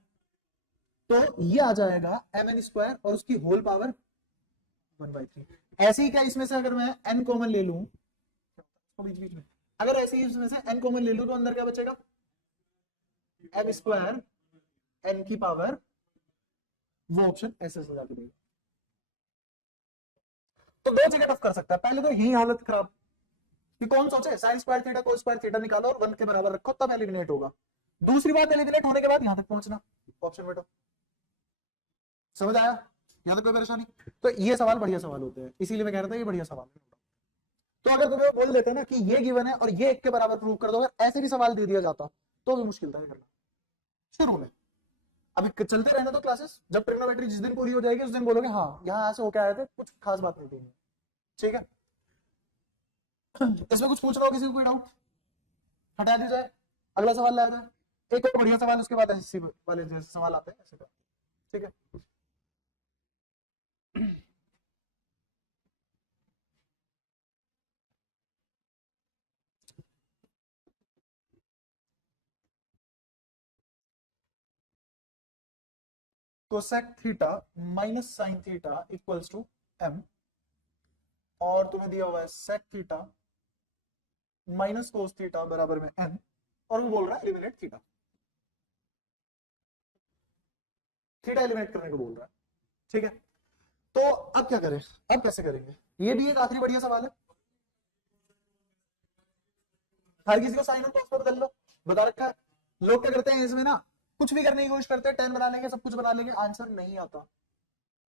तो ये आ जाएगा mn स्क्वायर और उसकी होल पावर 1/3। ऐसे ही क्या इसमें से अगर मैं n कॉमन ले लूं, बीच बीच में अगर ऐसे ही इसमें से n कॉमन ले लूं तो अंदर क्या बचेगा, m स्क्वायर n की पावर, वो ऑप्शन ऐसे से जाके देगा। तो दो जगह टफ कर सकता है, पहले तो यही हालत खराब कि कौन सोचे sign square theta cos square theta निकालो और 1 के बराबर रखो तब एलिमिनेट होगा, दूसरी बात एलिमिनेट होने के बाद यहां तक पहुंचना, ऑप्शन बेटा समझ आया, यहां तक कोई परेशानी। तो ये सवाल बढ़िया सवाल होते हैं, इसीलिए मैं कह रहा था ये बढ़िया सवाल है। तो अगर तुम्हें बोल देते ना कि ये गिवन है और ये 1 के बराबर प्रूव कर दो, अगर ऐसे भी सवाल दे दिया जाता तो भी मुश्किल था करना शुरू में। अभी चलते रहना तो क्लासेस, जब ट्रिग्नोमेट्री जिस दिन पूरी हो जाएगी उस दिन बोलोगे हाँ यहाँ ऐसे होके आए थे, कुछ खास बात नहीं थी, ठीक है। इसमें कुछ पूछ रहा हो किसी को कोई डाउट, हटा दी जाए, अगला सवाल लाया जाए, एक और बढ़िया सवाल, उसके बाद एसएससी वाले जैसे सवाल आते हैं ऐसे, ठीक है। Cosec theta minus sine theta equals to M, और तुम्हें दिया हुआ है sec theta minus cos theta बराबर में एन, और वो बोल रहा है एलिमिनेट थीटा। थीटा एलिमिनेट करने को बोल रहा है, ठीक है। तो अब क्या करें, अब कैसे करेंगे, ये भी एक आखिरी बढ़िया सवाल है। हर किसी को साइन और कॉस में बदल लो, बता रखा है। लोग क्या करते हैं इसमें ना, कुछ भी करने की कोशिश करते हैं, टेन बना लेंगे, सब कुछ बना लेंगे, आंसर नहीं आता,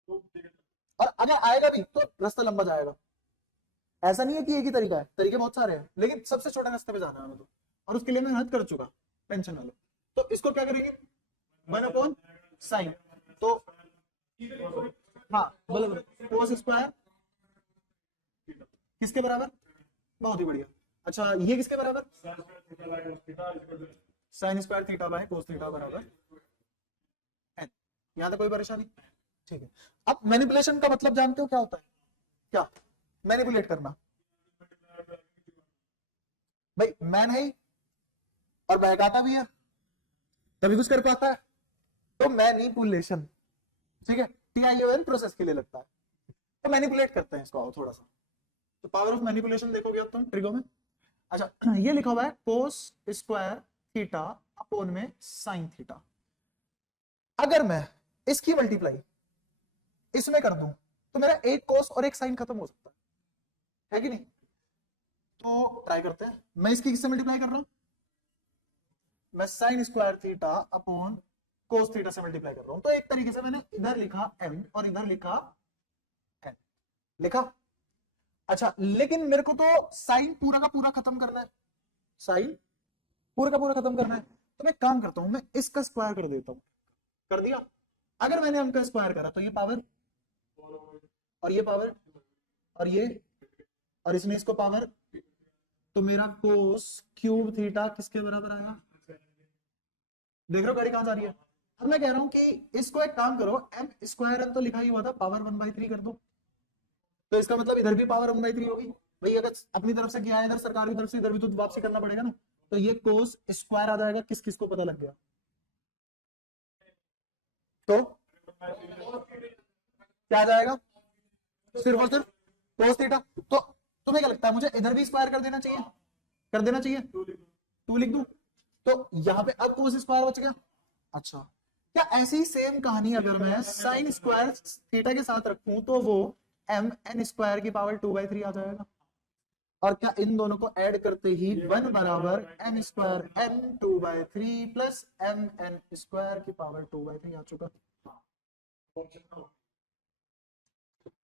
और अगर आएगा भी तो रास्ता लंबा जाएगा। ऐसा नहीं है कि एक ही तरीका है, तरीके बहुत सारे हैं, लेकिन सबसे छोटे रास्ते पे जाना है हमें तो, और उसके लिए मैं मेहनत कर चुका, टेंशन ना लो। तो इसको क्या करेंगे, 1 साइन, तो हाँ बोलो, कोस स्क्वायर किसके बराबर, बहुत ही बढ़िया। अच्छा ये किसके बराबर, sign square theta by cos theta बराबर एन। यहां तक कोई परेशानी, ठीक है। अब मैनिपुलेशन का मतलब जानते हो क्या होता है, क्या मैनिपुलेट करना, भाई मैन है और बैक आता भी है, तभी कुछ कर पाता है, तो मैनिपुलेशन, ठीक है। टीआईओएन प्रोसेस के लिए लगता है, तो मैनिपुलेट करते हैं इसको, आओ थोड़ा सा, तो पावर ऑफ मैनिपुलेशन देखोगे अब तुम ट्रिगो में। अच्छा ये लिखा हुआ है कोस स्क्वायर थीटा अपोन में साइन थीटा, अगर मैं इसकी मल्टीप्लाई इसमें कर दूं तो मेरा एक कोस और एक साइन खत्म हो सकता है कि नहीं। तो ट्राई करते हैं, मैं इसकी किससे मल्टीप्लाई कर रहा हूं, मैं sign square theta upon cos theta से मल्टीप्लाई कर रहा हूं, तो एक तरीके से मैंने इधर लिखा m और इधर लिखा n, लिखा। अच्छा लेकिन मेरे को तो साइन पूरा का पूरा खत्म करना है, साइन पूरा का पूरा खत्म करना है, तो मैं काम करता हूं, मैं इसका स्क्वायर कर देता हूं, कर दिया। अगर मैंने m का स्क्वायर करा तो ये पावर और ये पावर और ये, और इसमें इसको पावर, तो मेरा कोस क्यूब थीटा किसके बराबर आएगा, देख रहे हो गाड़ी कहां जा रही है। अब मैं कह रहा हूं कि इसको एक काम करो, एम स्क्वायर एन तो लिखा ही हुआ था, पावर 1/3 कर दो, तो इसका मतलब इधर भी पावर 1/3 होगी। भाई अगर अपनी तरफ से किया है इधर, सरकार की तरफ से इधर भी तो वापसी करना पड़ेगा ना, तो ये कोस स्क्वायर आ जाएगा, किस किस को पता लग गया, तो क्या आ जाएगा, सिर्फ और सिर्फ कोस थीटा। तो तुम्हें क्या लगता है, मुझे इधर भी स्क्वायर कर देना चाहिए, कर देना चाहिए, 2 लिख दूं, तो यहाँ पे अब कोस स्क्वायर बच गया। अच्छा क्या ऐसी ही सेम कहानी अगर मैं साइन स्क्वायर थीटा के साथ रखूं तो वो एम एन स्क्वायर की पावर 2/3 आ जाएगा, और क्या इन दोनों को ऐड करते ही 1 बराबर M square N 2/3 plus M N square की पावर 2/3 आ चुका।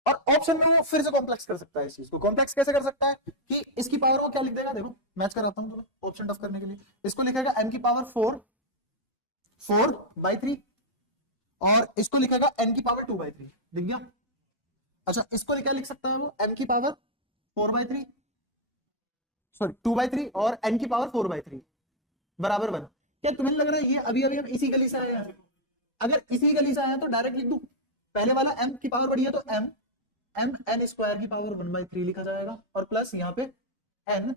और ऑप्शन में वो फिर से कॉम्प्लेक्स कर सकता है, इस चीज को कॉम्प्लेक्स कैसे कर सकता है कि इसकी पावर वो क्या लिख देगा, देखो मैच कराता हूं तुम्हें ऑप्शन टफ करने के लिए, इसको लिखेगा एम की पावर 4/3, और इसको लिखेगा n की पावर 2/3, दिख गया। अच्छा इसको क्या लिख सकता है वो, m की पावर 4/3, सॉरी 2/3, और n की पावर 4/3 बराबर 1। क्या तुम्हें लग रहा है ये अभी अभी हम इसी गली से आए हैं, अगर इसी गली से आए हैं तो डायरेक्ट लिख दूं, पहले वाला m की पावर बढ़ी है तो m m n स्क्वायर की पावर 1/3 लिखा जाएगा, और प्लस यहाँ पे n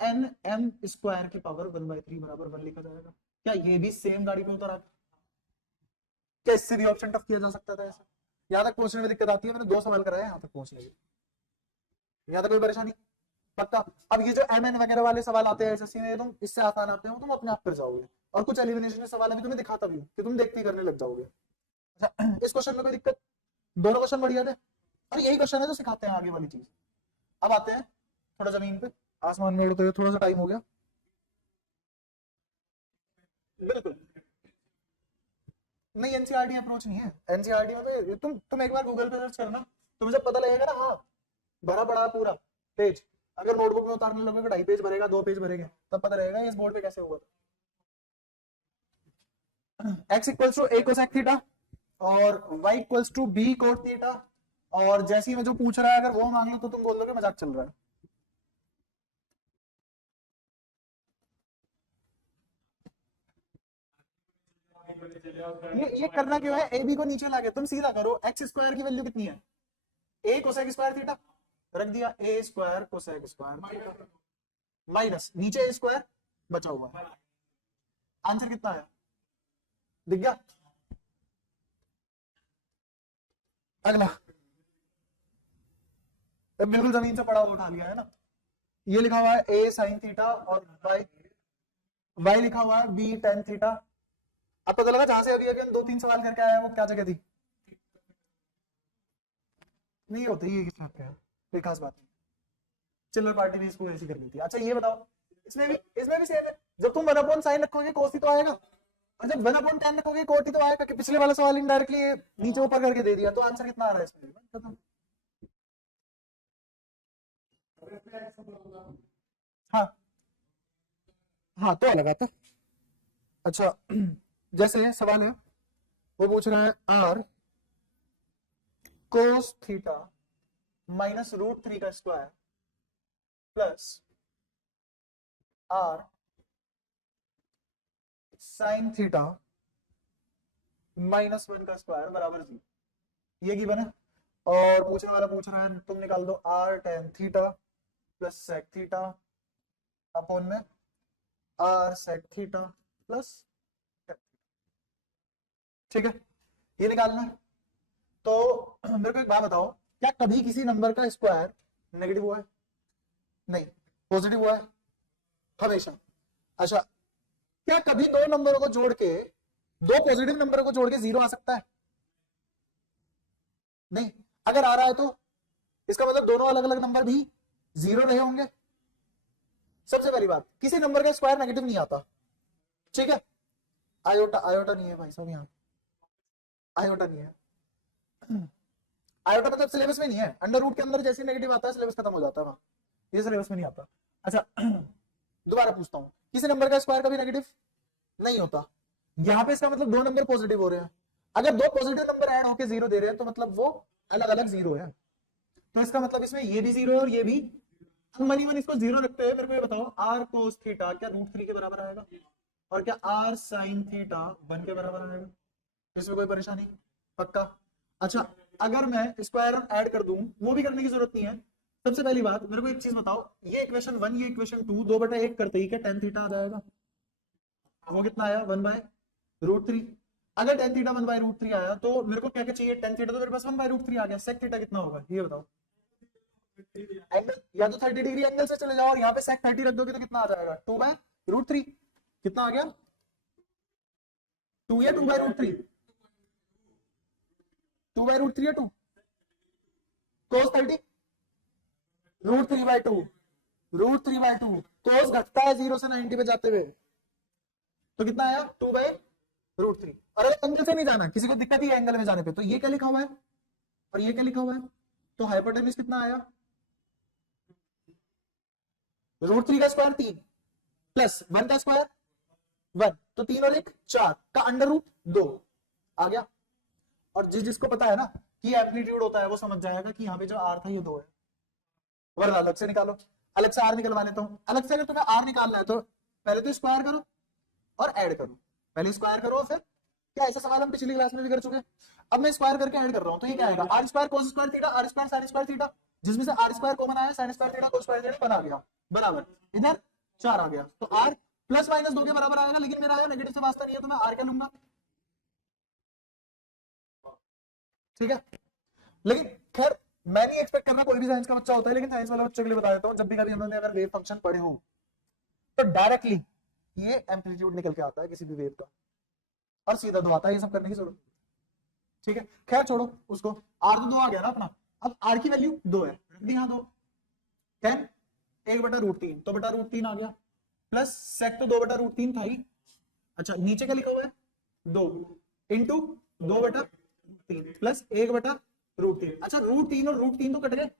n m स्क्वायर की पावर 1/3 बराबर 1 लिखा जाएगा। क्या ये भी सेम गाड़ी पे उतर आता, क्या इससे भी ऑप्शन टफ किया जा सकता था ऐसा। यहां तक पहुंचने में दिक्कत आती है, मैंने 2 सवाल कराए यहां तक पहुंचने की, यहां तक कोई परेशानी पक्का। अब ये जो एम एन वगैरह वाले सवाल आते हैं एसएससी में, तुम इससे आसान आते हो, तुम अपने आप कर जाओगे, और कुछ एलिमिनेशन के सवाल अभी तुम्हें दिखाता भी हूं कि तुम देखते ही करने लग जाओगे। अच्छा इस क्वेश्चन में कोई दिक्कत, दोनों क्वेश्चन बढ़िया थे, और यही क्वेश्चन है जो सिखाते हैं आगे वाली चीज। अब आते हैं थोड़ा जमीन पे, आसमान में उड़ते हुए, थोड़ा सा टाइम हो गया, बिल्कुल नहीं एनसीईआरटी अप्रोच नहीं है, एनसीईआरटी में तो तुम एक बार गूगल पे सर्च करना, तुम्हें जब पता लगेगा ना, हाँ भरा पड़ा पूरा पेज, अगर नोटबुक में उतारने लगोगे 2.5 पेज भरेगा, 2 पेज भरेंगे, तब पता लगेगा इस बोर्ड पे कैसे हुआ था। x equals to a cosec theta और y equals to b cot theta, और जैसे ही मैं जो पूछ रहा है अगर वो मांग लो तो तुम बोल दोगे मजाक चल रहा है। ये करना क्यों है, ए बी को नीचे लाके तुम सीधा करो, एक्स स्क्वायर की वैल्यू कितनी है, ए कोसेक स्क्वायर थीटा, रख दिया ए स्क्वायर कोसेक स्क्वायर माइनस नीचे ए स्क्वायर बचा हुआ है, आंसर कितना है, दिख गया। अगला बिल्कुल जमीन से पड़ा हुआ उठा लिया है ना। ये लिखा हुआ है a sin थीटा और y लिखा हुआ है b tan थीटा। अब पता लगा जहां से अभी अभी हम 2-3 सवाल करके आए हैं वो क्या जगह थी, नहीं होती ये किस टाइप का है, कोई खास बात नहीं, चिल्लर पार्टी भी इसको ऐसी कर लेती है। अच्छा ये बताओ, इसमें भी सेम है, जब तुम 1/sin रखोगे cos ही तो आएगा, और जब 1/tan रखोगे cot ही तो आएगा, कि पिछले वाला सवाल इनडायरेक्टली नीचे ऊपर करके दे दिया, तो आंसर कितना आ रहा है इसमें, खत्म। हाँ हाँ तो अलग आता। अच्छा जैसे सवाल है वो पूछ रहा है r cos थीटा माइनस √3 का square plus r sin theta -1 का स्क्वायर बराबर 0, ये गिवन है। और पूछने वाला पूछ रहा है तुम निकाल दो r tan theta plus sec theta upon में r sec थीटा प्लस, ठीक है, ये निकालना है। तो मेरे को एक बात बताओ, क्या कभी किसी नंबर का स्क्वायर नेगेटिव हुआ है? नहीं। पॉजिटिव हुआ है हमेशा। अच्छा, क्या कभी दो नंबरों को जोड़ के, दो पॉजिटिव नंबरों को जोड़ के 0 आ सकता है? नहीं। अगर आ रहा है तो इसका मतलब दोनों अलग अलग नंबर भी 0 रहे होंगे। सबसे पहली बात, किसी नंबर का स्क्वायर नेगेटिव नहीं आता, ठीक है, आयोटा आयोटा नहीं है भाई साहब, यहाँ आयोटा नहीं है। आयोटा मतलब सिलेबस में नहीं है, अंडर रूट के अंदर जैसे नेगेटिव आता है सिलेबस खत्म हो जाता है वहां, ये सिलेबस में नहीं आता। अच्छा दोबारा पूछता हूँ, किसी नंबर का स्क्वायर कभी नेगेटिव नहीं होता, यहाँ पे इसका मतलब दो नंबर पॉजिटिव हो रहे हैं। अगर दो पॉजिटिव नंबर ऐड होके 0 दे रहे हैं तो मतलब वो अलग अलग 0 है, तो इसका मतलब इसमें ये भी 0 है और ये भी। हम मनी मन इसको 0 रखते हैं। मेरे को ये बताओ r cos थीटा क्या √3 के बराबर आएगा, और क्या r sin थीटा 1 के बराबर आएगा? इसमें कोई परेशानी? पक्का। अच्छा, अगर मैं स्क्वायर ऐड कर दूं, वो भी करने की जरूरत नहीं है। सबसे पहली बात मेरे को एक चीज बताओ, ये इक्वेशन 1 ये इक्वेशन 2 2/1 करते ही क्या tan थीटा आ जाएगा? वो कितना आया 1/√3। अगर tan थीटा 1/√3 आया तो मेरे को क्या क्या चाहिए, tan थीटा तो मेरे पास 1/√3 आ गया, sec थीटा कितना होगा ये बताओ? एंगल या तो 30 डिग्री एंगल से चले जाओ और यहाँ पे sec 30 रख दोगे तो कितना आ जाएगा 2/√3। कितना आ गया 2 या 2/√3? 2/√3 या 2 cos 30 √3/2 √3/2 cos घटता है 0 से 90 पे जाते हुए, तो कितना आया 2/√3। और अगर एंगल से नहीं जाना, किसी को दिक्कत ही है एंगल में जाने पे, तो ये क्या लिखा हुआ है और ये क्या लिखा हुआ है, तो हाइपोटेन्यूज कितना आया √3 का स्क्वायर 3 प्लस 1 का स्क्वायर 1, तो 3 और 1 4 का √2 आ गया। और जिसको पता है ना कि एम्पलीट्यूड होता है वो समझ जाएगा कि यहाँ पे जो r था ये 2 है, वरना अलग से निकालो। अलग से r निकलवा लेता हूँ। अलग से अगर तुम्हें r निकालना है तो पहले तो स्क्वायर करो और ऐड करो, पहले स्क्वायर करो फिर, क्या ऐसा सवाल हम पिछली क्लास में भी कर चुके हैं। अब मैं स्क्वायर करके ऐड कर रहा हूँ, तो ये क्या आएगा r square cos square theta r square sin square theta, जिसमें से r स्क्वायर कॉमन आया sin square theta cos square theta बना गया, बराबर इधर 4 आ गया, तो r प्लस माइनस 2 के बराबर आएगा। लेकिन मेरा आया नेगेटिव से वास्ता नहीं है तो मैं r क्या लूंगा, ठीक है। लेकिन खैर मैं नहीं एक्सपेक्ट कर रहा कोई भी साइंस का बच्चा होता है, लेकिन साइंस वाले बच्चों के लिए बता देता हूँ, जब भी कभी हमने अगर वेव फंक्शन पढ़े हो तो डायरेक्टली ये एम्पलीट्यूड निकल के आता है किसी भी वेव का, और सीधा 2 आता है, ये सब करने की जरूरत, ठीक है। खैर छोड़ो उसको, r तो 2 आ गया ना अपना। अब r की वैल्यू 2 है, रख दी यहाँ 2, 10 1/√3 तो √3 आ गया, प्लस sec तो 2/√3 था ही। अच्छा नीचे क्या लिखा हुआ है 2 इंटू 2/3 प्लस 1/√3। अच्छा √3 और √3 तो कट गए,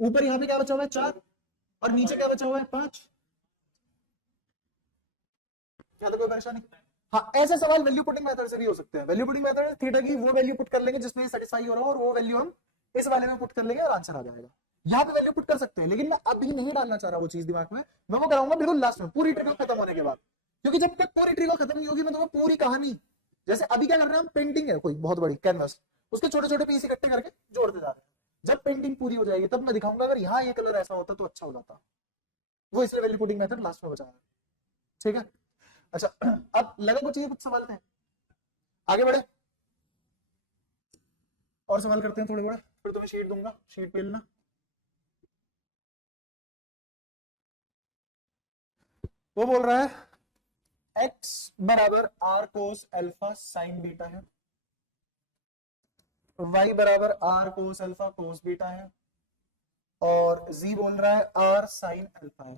ऊपर यहाँ पे क्या बचा हुआ है 4 और नीचे क्या बचा हुआ है 5, क्या तो कोई परेशानी? हाँ ऐसे सवाल वैल्यू पुटिंग मेथड से भी हो सकते हैं। वैल्यू पुटिंग मेथड थीटा की वो वैल्यू पुट कर लेंगे जिसमें सेटिस्फाई हो रहा हो, और वो वैल्यू हम इस वाले में पुट कर लेंगे और आंसर आ जाएगा। यहाँ पे वैल्यू पुट कर सकते हैं, लेकिन मैं अभी नहीं डालना चाह रहा वो चीज दिमाग में, मैं वो कराऊंगा बिल्कुल लास्ट में पूरी ट्रिक खत्म होने के बाद, क्योंकि जब तक पूरी ट्रिक खत्म नहीं होगी मैं तुम्हें पूरी कहानी, जैसे अभी क्या कर रहे हैं हम, पेंटिंग है कोई बहुत बड़ी कैनवस, उसके छोटे छोटे पीस इकट्ठे करके जोड़ते जा रहे हैं। जब पेंटिंग पूरी हो जाएगी तब मैं दिखाऊंगा अगर यहाँ ये कलर ऐसा होता तो अच्छा हो जाता, वो इसलिए वैल्यू पुटिंग मेथड लास्ट में बचा है, ठीक है। अच्छा अब लगा कुछ, ये कुछ सवाल थे, आगे बढ़े। और सवाल करते हैं थोड़े बड़े, फिर तुम्हें शीट दूंगा, शीट पे लेना। वो बोल रहा है x बराबर r cos alpha sign beta है, y बराबर r cos alpha cos beta है, और z बोल रहा है r साइन अल्फा है।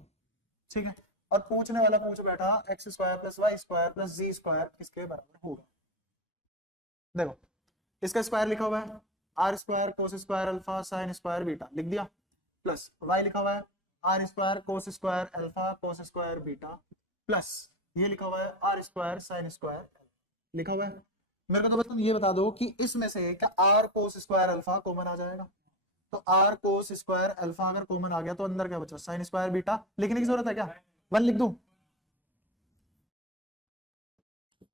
ठीक है, और पूछने वाला पूछ बैठा X square plus Y square plus Z square किसके बराबर होगा। देखो इसका स्क्वायर लिखा हुआ है R square cos square alpha sine square beta लिख दिया, प्लस वाई लिखा हुआ है R square cos square alpha cos square beta, plus ये लिखा हुआ है आर स्क्वायर साइन स्क्वायर लिखा हुआ है। मेरे को तो बस तुम ये बता दो कि इसमें से क्या R cos square alpha common आ जाएगा, तो आर कोस स्क्वायर अल्फा अगर कॉमन आ गया तो अंदर क्या बचा साइन स्क्वायर बीटा, लिखने की जरूरत है क्या, वन लिख दूं,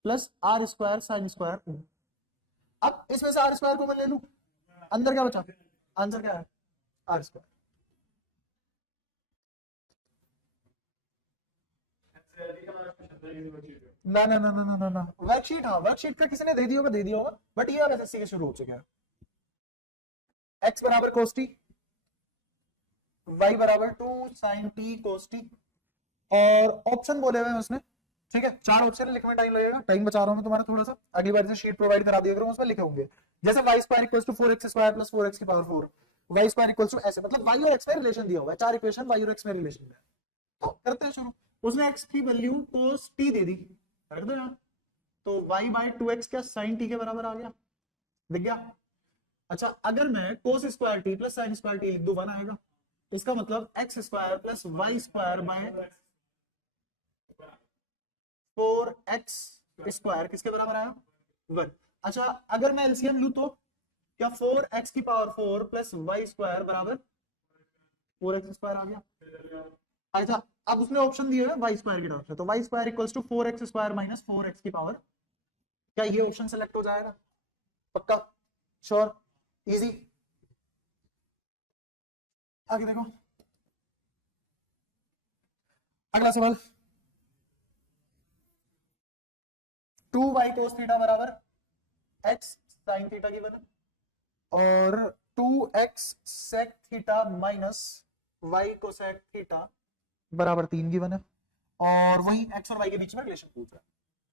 plus R square sine square. अब इसमें से आर स्क्वायर कॉमन ले लूं, अंदर क्या बचा, आंसर क्या है आर स्क्वायर। ना ना ना ना ना ना ना वर्कशीट, हाँ वर्कशीट का किसी ने दे दिया होगा बट ये एसएससी के शुरू हो चुके हैं। x बराबर कोस टी, y बराबर 2 साइन टी कोस टी, और ऑप्शन बोले हुए हैं उसने। ठीक है, 4 ऑप्शन लिखने में टाइम लगेगा, टाइम बचा रहा हूं मैं तुम्हारा थोड़ा सा, अगली बार से शीट प्रोवाइड करा दिया करूं, उसमें लिखे होंगे जैसे y square equals to 4x square plus 4x की power 4, y square equals to ऐसे, मतलब y और x में रिलेशन दिया हुआ है, 4 इक्वेशन y और x में रिलेशन है। तो करते हैं शुरू। उसने x की वैल्यू cos t दे दी, रख दो यार, तो y बाय 2x क्या sin t के बराबर आ गया, दिख गया। अच्छा अगर मैं cos square t plus sin square t लिख दूं 1 आएगा, इसका मतलब x square plus y square by 4x square किसके बराबर आया 1। अच्छा अगर मैं एलसीएम लूं तो क्या 4x की पावर 4 प्लस y स्क्वायर बराबर 4x स्क्वायर आ गया। अच्छा अब उसने ऑप्शन दिए है y स्क्वायर की तरफ से, तो y square equals to 4x square minus 4x की पावर, क्या ये ऑप्शन सेलेक्ट हो जाएगा, पक्का श्योर इजी। आगे देखो अगला सवाल, 2y cos थीटा बराबर x sin थीटा की बना, और 2x sec theta minus y cosec theta बराबर 3 की बना, और वही x और y के बीच में रिलेशन पूछ रहा है।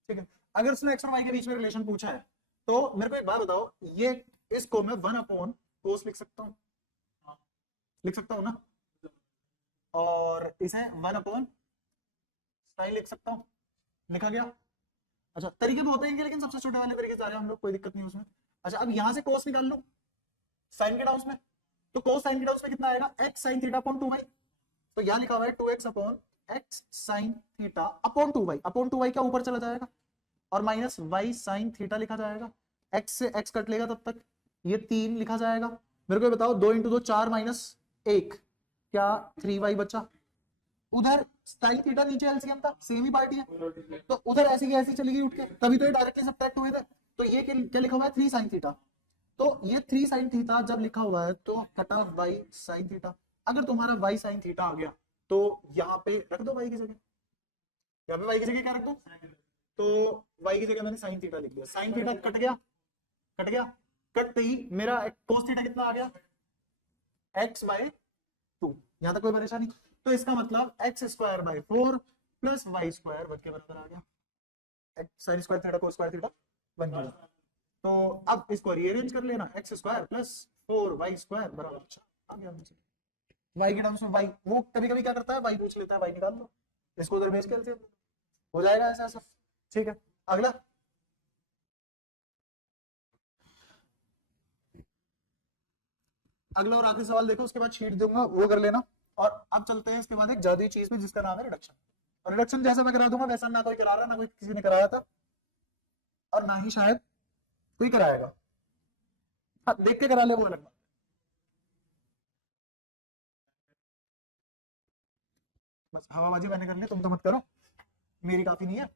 ठीक है, अगर उसने x और y के बीच में रिलेशन पूछा है तो मेरे को एक बात बताओ, ये इसको मैं 1 अपॉन कोस लिख सकता हूँ, लिख सकता हूँ ना, और इसे 1 अपॉन साइन लिख सकता हूँ, लिखा गया। अच्छा तरीके बहुत हैं लेकिन सबसे छोटे वाले तरीके से आ रहे हैं हम लोग, कोई दिक्कत नहीं उसमें। अच्छा अब यहां से कोस निकाल लो साइन के टर्म्स में, तो कोस साइन के टर्म्स में कितना आएगा x sin theta upon 2y, तो यहां लिखा हुआ है 2x upon x sin theta upon 2y, upon 2y क्या ऊपर चला जाएगा, और माइनस y sin थीटा लिखा जाएगा, x से x कट लेगा तब तक ये 3 लिखा जाएगा। मेरे को बताओ 2 इंटू 2 4 माइनस 1 क्या 3y बचा, उधर साइन थीटा नीचे एलसीएम था सेम ही पार्टी है, तो उधर ऐसी की ऐसी चली गई उठ के, तभी तो ये डायरेक्टली सब्ट्रैक्ट हुए थे। तो ये क्या लिखा हुआ है 3 साइन थीटा, तो ये 3 साइन थीटा जब लिखा हुआ है तो कटा y साइन थीटा, अगर तुम्हारा y साइन थीटा आ गया तो यहाँ पे रख दो y की जगह, यहाँ पे y की जगह क्या रख दो, तो y की जगह मैंने साइन थीटा लिख दिया, साइन थीटा कट गया, कट गया, कटते ही मेरा cos थीटा कितना आ गया x बाय 2, यहाँ तक कोई परेशानी। तो इसका मतलब x square by 4 plus Y square 1 के बराबर आ गया, sine square theta cos square theta 1 के बराबर। तो अब इसको रीअरेंज कर लेना, x square plus 4 y square बराबर आ गया आंसर। वाई के टर्म्स में वाई, वो कभी कभी क्या करता है वाई पूछ लेता है, वाई निकाल दो, इसको उधर भेज के हो जाएगा ऐसा ऐसा। ठीक है अगला, अगला और आखिरी सवाल देखो, उसके बाद शीट दूंगा वो कर लेना। और अब चलते हैं इसके बाद एक जादुई चीज में जिसका नाम है रिडक्शन। और रिडक्शन जैसा मैं करा दूंगा वैसा ना कोई करा रहा, ना कोई किसी ने कराया था, और ना ही शायद कोई कराएगा। हाँ देख के करा ले वो अलग बात। बस हवाबाजी मैंने कर ली, तुम तो मत करो, मेरी काफी नहीं है।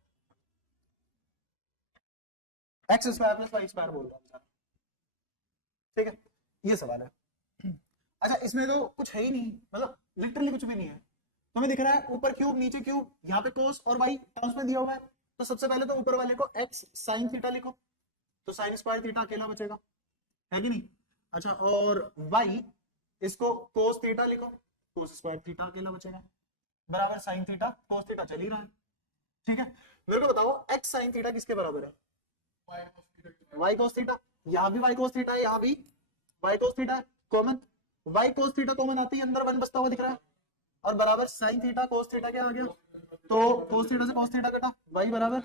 X square plus Y square बोल रहा हूँ, ठीक है ये सवाल है। अच्छा इसमें तो कुछ है ही नहीं, मतलब लिटरली कुछ भी नहीं है, तुम्हें दिख रहा है ऊपर क्यूब नीचे क्यूब, यहाँ पे कोस और वाई टर्म्स में दिया हुआ है, तो सबसे पहले तो ऊपर वाले को एक्स साइन थीटा लिखो, तो साइन स्क्वायर थीटा अकेला बचेगा, है कि नहीं। अच्छा, और y इसको cos थीटा लिखो, cos स्क्वायर थीटा अकेला बचेगा बराबर sin थीटा cos थीटा चल ही रहा है। ठीक है, मेरे को बताओ x sin थीटा किसके बराबर है? y cos theta. यहाँ भी y cos थीटा है, यहाँ भी y cos थीटा है, common y cos theta common आती है, अंदर 1 बचता हुआ दिख रहा है, और बराबर sin थीटा cos थीटा क्या आ गया, तो cos थीटा से cos थीटा कटा, y बराबर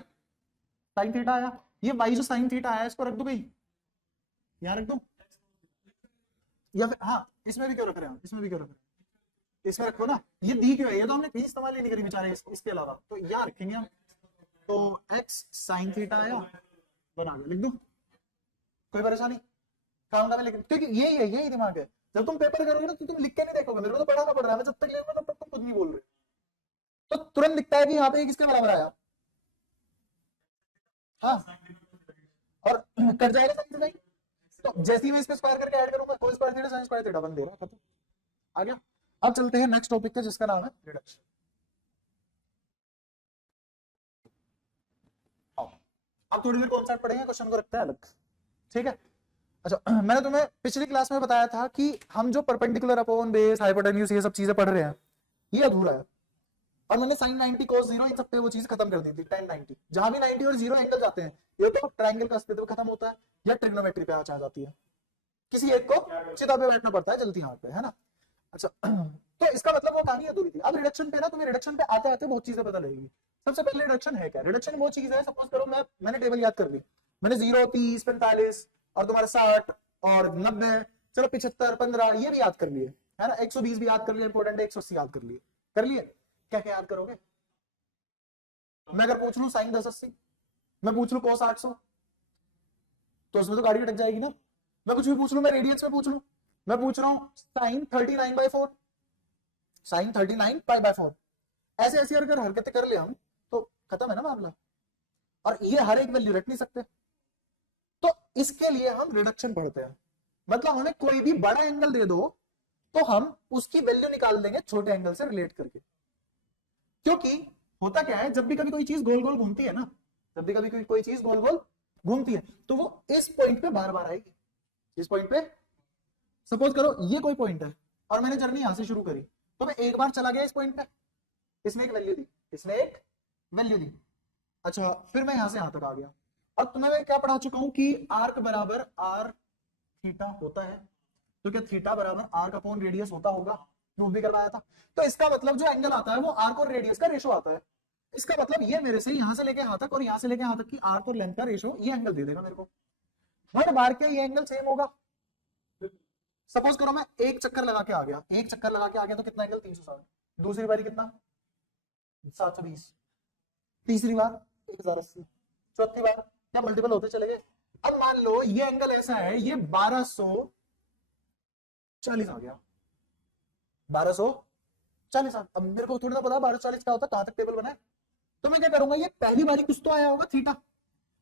sin थीटा आया। ये y जो sin थीटा आया इसको रख दो भाई, यहाँ रख दो, या फिर हाँ इसमें भी क्यों रख रहे हैं, इसमें भी क्यों रख रहे हैं, इसमें रखो ना, ये दी क्यों है, ये तो हमने कहीं इस्तेमाल ही नहीं करी बेचारे इसके अलावा, तो यहाँ रखेंगे हम। तो x sin थीटा आया, बना लिख दो, कोई परेशानी, काम का मैं लिख, क्योंकि यही दिमाग है। जब तुम पेपर करोगे ना तो तुम लिख के नहीं देखोगे, मेरे को तो पढ़ाना पड़ रहा है, मैं जब तक लिखूंगा तब तक तुम कुछ नहीं बोल रहे, तो तुरंत दिखता है कि यहाँ पे किसके बराबर आया, हाँ, और कट जाएगा sin थीटा, तो जैसे ही मैं इसको स्क्वायर करके ऐड करूंगा cos square theta sin square theta बन दे रहा, खत्म, आ गया। अब चलते हैं नेक्स्ट टॉपिक पे जिसका नाम है रिडक्शन। अब थोड़ी देर कॉन्सेप्ट पढ़ेंगे, क्वेश्चन को रखते हैं अलग, ठीक है। अच्छा, मैंने तुम्हें पिछली क्लास में बताया था कि हम जो परपेंडिकुलर अपॉन बेस हाइपोटेन्यूज ये सब चीजें पढ़ रहे हैं ये अधूरा है, और मैंने sin 90 cos 0 इन सब पे वो चीज खत्म कर दी थी। tan 90 जहां भी 90 और 0 एंगल जाते हैं ये तो ट्रायंगल का अस्तित्व खत्म होता है या ट्रिग्नोमेट्री पे आ जाती है, किसी एक को चिता पे बैठना पड़ता है जलती हाथ पे, है ना। अच्छा, तो इसका मतलब वो कहानी अधूरी थी। अब रिडक्शन पे ना तुम्हें रिडक्शन पे आते आते बहुत चीजें पता लगेगी। सबसे पहले रिडक्शन है क्या, रिडक्शन वो चीज है, सपोज करो मैंने टेबल याद कर ली, मैंने 0 30 45 और तुम्हारे 60 और 90, चलो 75 15 ये भी याद कर लिए, है ना, 120 भी याद कर लिए, इंपॉर्टेंट है, 180 याद कर लिए, क्या क्या याद करोगे। मैं अगर पूछ लूं साइन 1080, मैं पूछ लूं cos 800, तो उसमें तो गाड़ी अटक जाएगी ना। मैं कुछ भी पूछ लूं, मैं रेडियंस में पूछ लूं, मैं पूछ रहा हूं साइन 39/4, साइन 39 पाई/4, ऐसे ऐसे अगर हरकतें कर ले हम तो खत्म है ना मामला, और ये हर एक वैल्यू रख नहीं सकते, तो इसके लिए हम रिडक्शन पढ़ते हैं। मतलब हमें कोई भी बड़ा एंगल दे दो तो हम उसकी वैल्यू निकाल देंगे छोटे एंगल से रिलेट करके, क्योंकि होता क्या है, जब भी कभी कोई चीज गोल गोल घूमती है ना, जब भी कभी कोई चीज गोल गोल घूमती है तो वो इस पॉइंट पे बार बार आएगी, इस पॉइंट पे। सपोज करो ये कोई पॉइंट है और मैंने जर्नी यहां से शुरू करी, तो मैं एक बार चला गया इस पॉइंट पे, इसने एक वैल्यू दी, इसने एक वैल्यू दी, अच्छा फिर मैं यहां से यहां तक आ गया। अब तुम्हें मैं क्या पढ़ा चुका हूं कि आर्क बराबर आर थीटा होता है, तो क्या थीटा बराबर आर्क अपॉन रेडियस होता होगा, प्रूफ भी करवाया था। तो इसका मतलब जो एंगल आता है वो आर्क और रेडियस का रेशो आता है, इसका मतलब ये मेरे से यहां से लेके यहां तक और यहां से लेके यहां तक की आर्क और लेंथ का रेशो ये एंगल दे देगा मेरे को। हर बार के ये एंगल सेम होगा। सपोज करो मैं एक चक्कर लगा के आ गया, एक चक्कर लगा के आ गया तो कितना एंगल 360, दूसरी बारी कितना 720, तीसरी बार 1080, चौथी बार क्या मल्टीपल होते चले गए। अब मान लो ये एंगल ऐसा है, ये 1240 आ गया, 1240 अब मेरे को थोड़ी ना पता 1240 क्या होता है, कहां तक टेबल बना है, तो मैं क्या करूंगा, ये पहली बारी कुछ तो आया होगा थीटा,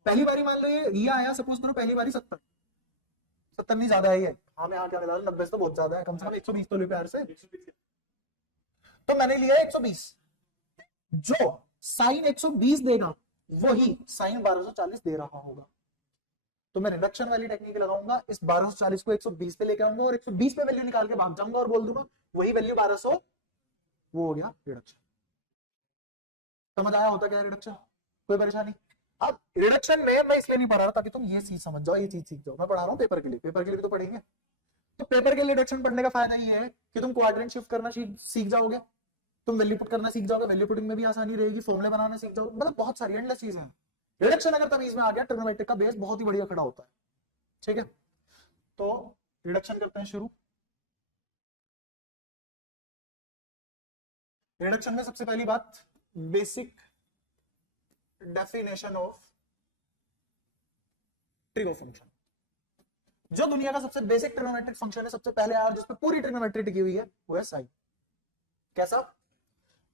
पहली बारी मान लो ये आया, सपोज करो पहली बारी 70 नहीं ज्यादा है ये, हाँ मैं क्या मिला 90 तो बहुत ज्यादा है, कम से कम 120 तो ले प्यार से, तो मैंने लिया 120, जो साइन 120 देगा वही साइन 1240 दे रहा होगा, तो मैं रिडक्शन वाली टेक्निक लगाऊंगा, इस 1240 को 120 पे लेके आऊंगा और 120 पे वैल्यू निकाल के भाग जाऊंगा और बोल दूंगा वही वैल्यू 1200, वो हो गया रिडक्शन। समझ आया होता क्या रिडक्शन, कोई परेशानी। अब रिडक्शन में मैं इसलिए नहीं पढ़ा रहा ताकि तुम ये चीज समझ जाओ, ये चीज सीख जाओ, मैं पढ़ा रहा हूँ पेपर के लिए, पेपर के लिए भी तो पढ़ेंगे। तो पेपर के लिए रिडक्शन पढ़ने का फायदा ये है कि तुम क्वाड्रेंट शिफ्ट करना सीख जाओगे, तुम वैल्यू पुट करना सीख जाओगे, वैल्यू पुटिंग में भी आसानी रहेगी, फॉर्मूले बनाना सीख जाओगे, मतलब बहुत सारी एंडलेस चीजें हैं। रिडक्शन अगर तमीज में आ गया, ट्रिग्नोमेट्रिक का बेस बहुत ही बढ़िया खड़ा होता है, ठीक है। तो रिडक्शन करते हैं शुरू। रिडक्शन में सबसे पहली बात, basic definition of trigo function. जो दुनिया का सबसे बेसिक ट्रिग्नोमेट्रिक फंक्शन है, सबसे पहले आया जिस पे पूरी ट्रिग्नोमेट्री टिकी हुई है, वो है साइन। कैसा,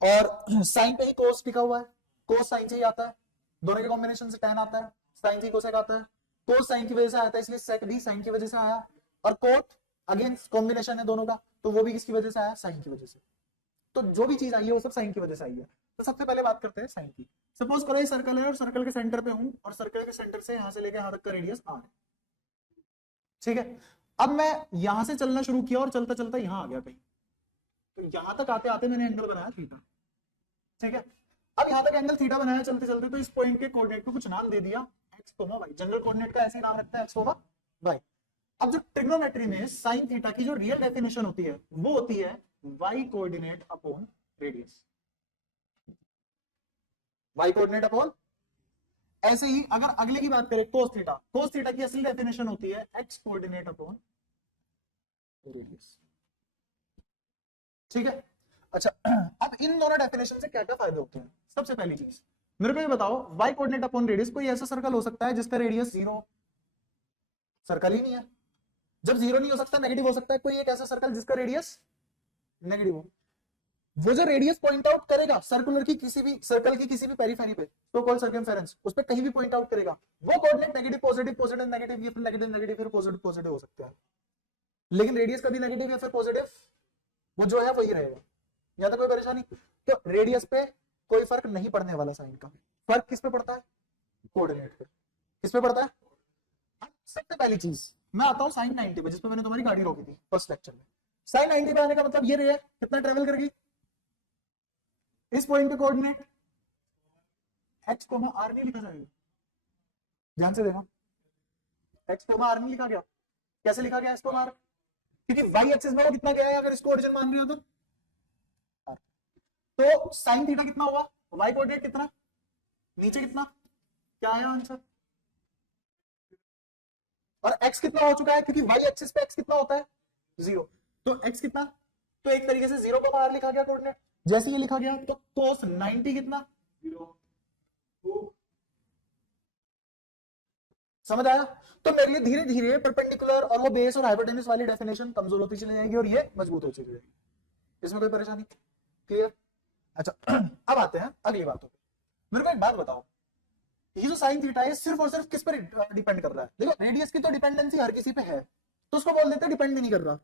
और साइन पे ही कोस टिका हुआ है, कोस साइन से ही आता है, दोनों के कॉम्बिनेशन से tan आता है, साइन से कोसेक आता है, कोस साइन की वजह से आता है इसलिए सेक भी साइन की वजह से आया, और कोट अगेन कॉम्बिनेशन है दोनों का, तो वो भी किसकी वजह से आया, साइन की वजह से। तो जो भी चीज आई है वो सब साइन की वजह से आई है। तो सबसे पहले बात करते हैं साइन की। सपोज करो ये सर्कल है और सर्कल के सेंटर पे हूं और सर्कल के सेंटर से यहां से लेके यहां तक का रेडियस r है, ठीक है। अब मैं यहां से चलना शुरू किया और चलता चलता यहां आ गया कहीं, तो यहां तक आते आते मैंने एंगल बनाया थीटा, ठीक है। अब यहां तक एंगल थीटा बनाया चलते चलते, तो इस पॉइंट के कोऑर्डिनेट को कुछ नाम दे दिया x comma y, general coordinate का ऐसे नाम रखता है एक्स कोमा वाई। अब जो ट्रिग्नोमेट्री में साइन थीटा की जो रियल डेफिनेशन होती है वो होती है y coordinate upon radius, y coordinate upon. ऐसे ही अगर अगले की बात करें कोस थीटा, कोस थीटा की असली डेफिनेशन होती है एक्स कोऑर्डिनेट अपॉन रेडियस, ठीक है। अच्छा, अब इन दोनों डेफिनेशन से क्या क्या फायदे होते हैं? सबसे पहली चीज मेरे को ये बताओ, वाई कोऑर्डिनेट अपॉन रेडियस, कोई ऐसा सर्कल हो सकता है जिसका रेडियस 0? सर्कल ही नहीं है। जब 0 नहीं हो सकता, नेगेटिव हो सकता है। कोई एक ऐसा सर्कल जिसका रेडियस नेगेटिव हो, वो जो रेडियस पॉइंट आउट करेगा सर्कुलर की किसी भी सर्कल की किसी भी पेरिफेरी पे, तो कॉल्ड सर्कमफेरेंस, उस पे कहीं भी पॉइंट आउट करेगा, वो coordinate negative positive positive negative या फिर नेगेटिव नेगेटिव फिर पॉजिटिव पॉजिटिव हो सकता है, लेकिन रेडियस कभी नेगेटिव या फिर पॉजिटिव वो जो है वही रहेगा। या तो कोई परेशानी? तो रेडियस पे कोई फर्क नहीं पड़ने वाला साइन का, फर्क किस पे पड़ता है? कोऑर्डिनेट पे। किस पे पड़ता है? सबसे पहली चीज मैं आता हूं साइन 90 पे, जिस पे मैंने तुम्हारी गाड़ी रोकी थी फर्स्ट लेक्चर में। साइन 90 पे आने का मतलब ये रहा है कितना ट्रेवल कर गई, इस पॉइंट पे कोऑर्डिनेट एक्स कोमा आर नहीं लिखा जाएगा, ध्यान से देखो, एक्स कोमा आर नहीं लिखा गया। कैसे लिखा गया एक्स कोमा आर? क्योंकि वाई एक्सिस में वो कितना गया है, अगर इसको ओरिजिन मान रहे हो तो साइन थीटा कितना हुआ, वाई कोऑर्डिनेट कितना, नीचे कितना, क्या आया आंसर? और x कितना हो चुका है, क्योंकि y एक्सिस पे x कितना होता है 0, तो x कितना, तो एक तरीके से 0 को बाहर लिखा गया कोऑर्डिनेट। जैसे ये लिखा गया तो cos 90 कितना 0, समझ आया? तो मेरे लिए धीरे धीरे परपेंडिकुलर और वो बेस और हाइपोटेन्यूज वाली डेफिनेशन कमजोर होती चली जाएगी और ये मजबूत होती चली जाएगी। इसमें कोई परेशानी? क्लियर? अच्छा, अब आते हैं अगली बातों पे। मेरे को एक बात बताओ, ये जो साइन थीटा है सिर्फ और सिर्फ किस पर डिपेंड कर रहा है? देखो रेडियस की तो डिपेंडेंसी हर किसी पे है, तो उसको बोल देते हैं डिपेंड भी नहीं कर रहा,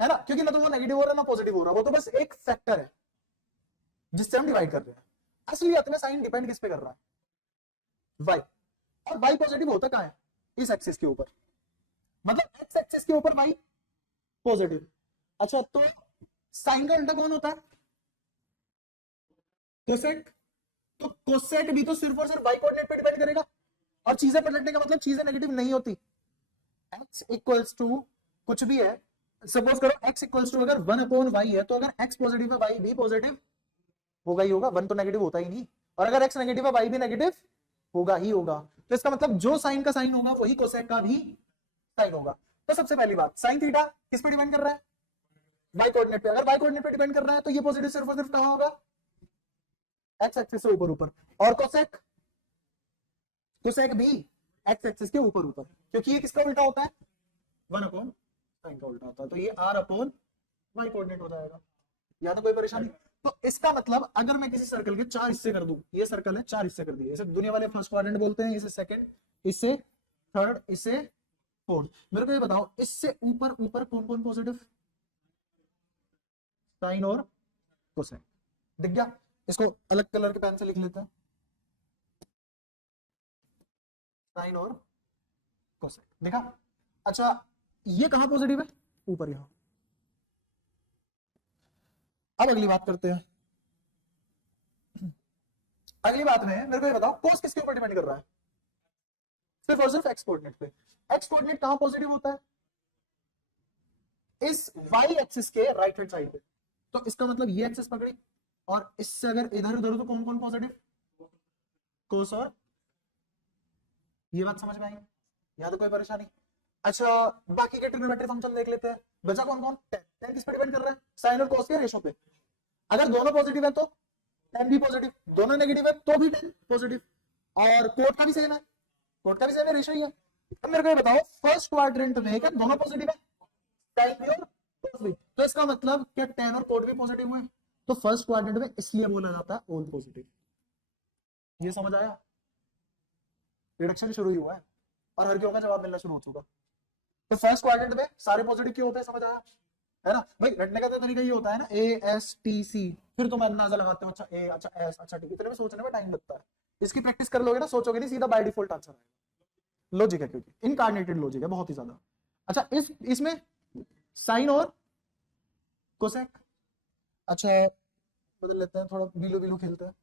है ना, क्योंकि ना तो वो नेगेटिव हो रहा है ना पॉजिटिव हो रहा है, वो तो बस एक फैक्टर है जिससे हम डिवाइड कर रहे हैं। असलियत में साइन डिपेंड किस पे कर रहा है? वाई। और वाई पॉजिटिव होता कहां है? इस एक्सिस के ऊपर, मतलब एक्स एक्सिस के ऊपर वाई पॉजिटिव। अच्छा, तो साइन का उल्टा कौन होता है? कोसेक। तो कोसेक भी तो सिर्फ और सिर्फ वाई कोऑर्डिनेट पे डिपेंड करेगा, और चीजें पलटने का मतलब चीजें नेगेटिव नहीं होती। x इक्वल्स टू कुछ भी है, सपोज करो x इक्वल्स टू अगर 1/y है, तो अगर x पॉजिटिव है y भी पॉजिटिव होगा ही होगा, 1 तो नेगेटिव होता ही नहीं, और अगर x नेगेटिव है y भी नेगेटिव होगा ही होगा। तो इसका मतलब जो साइन का साइन होगा वही कोसेक का भी साइन होगा। तो सबसे पहली बात, साइन थीटा किस पे डिपेंड कर रहा है? वाई कोऑर्डिनेट पे। अगर वाई कोऑर्डिनेट पे डिपेंड कर रहा है तो ये पॉजिटिव सिर्फ और सिर्फ कहां होगा? एक्स एक्सिस से ऊपर ऊपर। और कोसेक, कोसेक भी एक्स एक्सिस के ऊपर ऊपर, क्योंकि ये किसका उल्टा होता है? 1 साइन का उल्टा होता है, तो ये r अपॉन वाई कोऑर्डिनेट हो जाएगा। या तो कोई परेशानी? तो इसका मतलब अगर मैं किसी सर्कल के 4 हिस्से कर दूं, ये सर्कल है 4 हिस्से कर दिए, इसे दुनिया वाले फर्स्ट क्वाड्रेंट बोलते हैं, इसे सेकंड, इसे थर्ड, इसे फोर्थ। मेरे को ये बताओ इससे ऊपर ऊपर कौन कौन पॉजिटिव? साइन और कोसेक। दिख गया? इसको अलग कलर के पेन से लिख लेते हैं, साइन और कोसेक। देखा? अच्छा, ये कहां पॉजिटिव है? ऊपर यहां। अब अगली बात करते हैं। अगली बात में मेरे को ये बताओ कोस किसके ऊपर डिपेंड कर रहा है? सिर्फ और सिर्फ एक्स कोऑर्डिनेट पे। एक्स कोऑर्डिनेट कहां पॉजिटिव होता है? इस वाई एक्सिस के राइट हैंड साइड पे। तो इसका मतलब ये एक्सिस पकड़ी, और इससे अगर इधर उधर तो कौन कौन पॉजिटिव? कोस और, ये बात समझ में आई? यहां तो कोई परेशानी? अच्छा, बाकी के ट्रिग्नोमेट्री फंक्शन देख लेते हैं। बचा कौन कौन? tan किस पे डिपेंड कर रहा है? साइन और कोस के रेशो पे। अगर दोनों पॉजिटिव है तो tan भी पॉजिटिव, दोनों नेगेटिव है तो भी tan पॉजिटिव, और कोट का भी सेम है, कोट का भी सेम है, रेशो ही है। अब मेरे को ये बताओ फर्स्ट क्वाड्रेंट में क्या दोनों पॉजिटिव है? tan भी और कोस भी, तो इसका मतलब क्या tan और कोट भी पॉजिटिव हुए? तो फर्स्ट क्वाड्रेंट में इसलिए बोला जाता है ऑल पॉजिटिव। ये समझ आया? रिडक्शन शुरू ही हुआ है और हर क्यों का जवाब मिलना शुरू हो चुका। तो फर्स्ट क्वाड्रेंट में सारे पॉजिटिव क्यों होते हैं? समझ आया? है ना भाई? रटने का तो तरीका ये होता है ना, ASTC, फिर तुम अंदाजा लगाते हो, अच्छा A, अच्छा S, अच्छा T, इतने में सोचने में टाइम लगता है। इसकी प्रैक्टिस कर लोगे ना, सोचोगे नहीं, सीधा बाय डिफॉल्ट आंसर आएगा। लॉजिक है, क्योंकि इनकार्नेटेड लॉजिक है बहुत ही ज्यादा। अच्छा इसमें साइन और कोसेक। अच्छा बदल लेते हैं, थोड़ा बिलो बिलो खेलते हैं।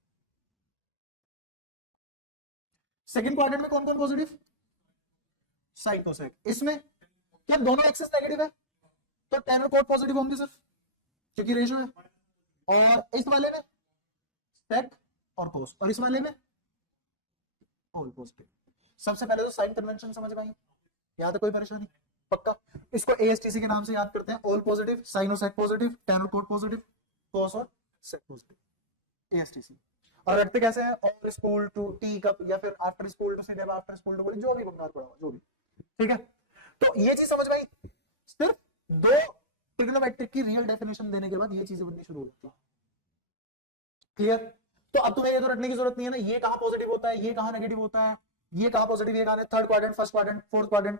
सेकंड क्वाड्रेंट में कौन कौन पॉजिटिव? Sign cosec. इसमें क्या दोनों एक्सेस नेगेटिव है, तो टेन और कोट पॉजिटिव होंगे सिर्फ, क्योंकि रेशियो है। और इस वाले में सेक और कोस, और इस वाले में ऑल पॉजिटिव। सबसे पहले तो साइन कन्वेंशन समझ पाएंगे, यहाँ तक कोई परेशानी? पक्का। इसको एएसटीसी के नाम से याद करते हैं, ऑल पॉजिटिव, साइन और सेक पॉजिटिव, टेन और कोट पॉजिटिव, कोस और सेक पॉजिटिव, एएसटीसी। और रखते कैसे हैं? और स्कूल टू टी कप, या फिर आफ्टर स्कूल टू सीधे आफ्टर स्कूल टू, जो भी बंगाल पड़ा जो भी, ठीक है। तो ये चीज समझ में आई। सिर्फ दो ट्रिग्नोमेट्रिक की रियल डेफिनेशन देने के बाद ये चीजें बननी शुरू हो जाती है। क्लियर? तो अब तुम्हें ये तो रखने की जरूरत नहीं है ना, ये कहां पॉजिटिव होता है, ये कहां नेगेटिव होता है, ये कहां पॉजिटिव, ये कहां, third quadrant, first quadrant, fourth quadrant,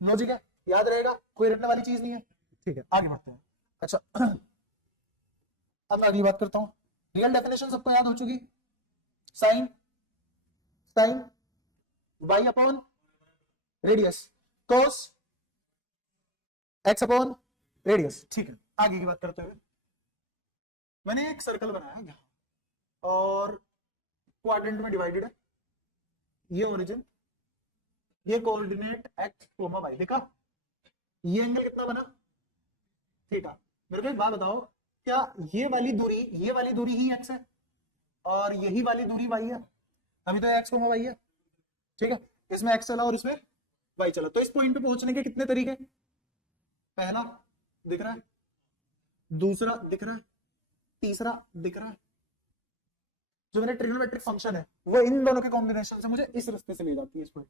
logic है, याद रहेगा, कोई रटने वाली चीज नहीं है। ठीक है, आगे बढ़ते हैं। अच्छा अब मैं अगली बात करता हूं। रियल डेफिनेशन सबको याद हो चुकी। Sine, sine y upon radius, cos x upon radius. ठीक है, आगे की बात करते हुए मैंने एक सर्कल बनाया यहां और क्वाड्रेंट में डिवाइडेड है, ये ओरिजिन, ये कोऑर्डिनेट x, y, देखा? ये एंगल कितना बना? थीटा। मेरे को एक बात बताओ, क्या ये वाली दूरी ही x है और यही वाली दूरी y है? अभी तो x, y है, ठीक है। इसमें x चला और इसमें y चला, तो इस पॉइंट पे पहुंचने के कितने तरीके? पहला दिख रहा है, दूसरा दिख रहा है, तीसरा दिख रहा है। जो मेरे ट्रिग्नोमेट्रिक फंक्शन है वो इन दोनों के कॉम्बिनेशन से मुझे इस रास्ते से ले जाती है इस पॉइंट।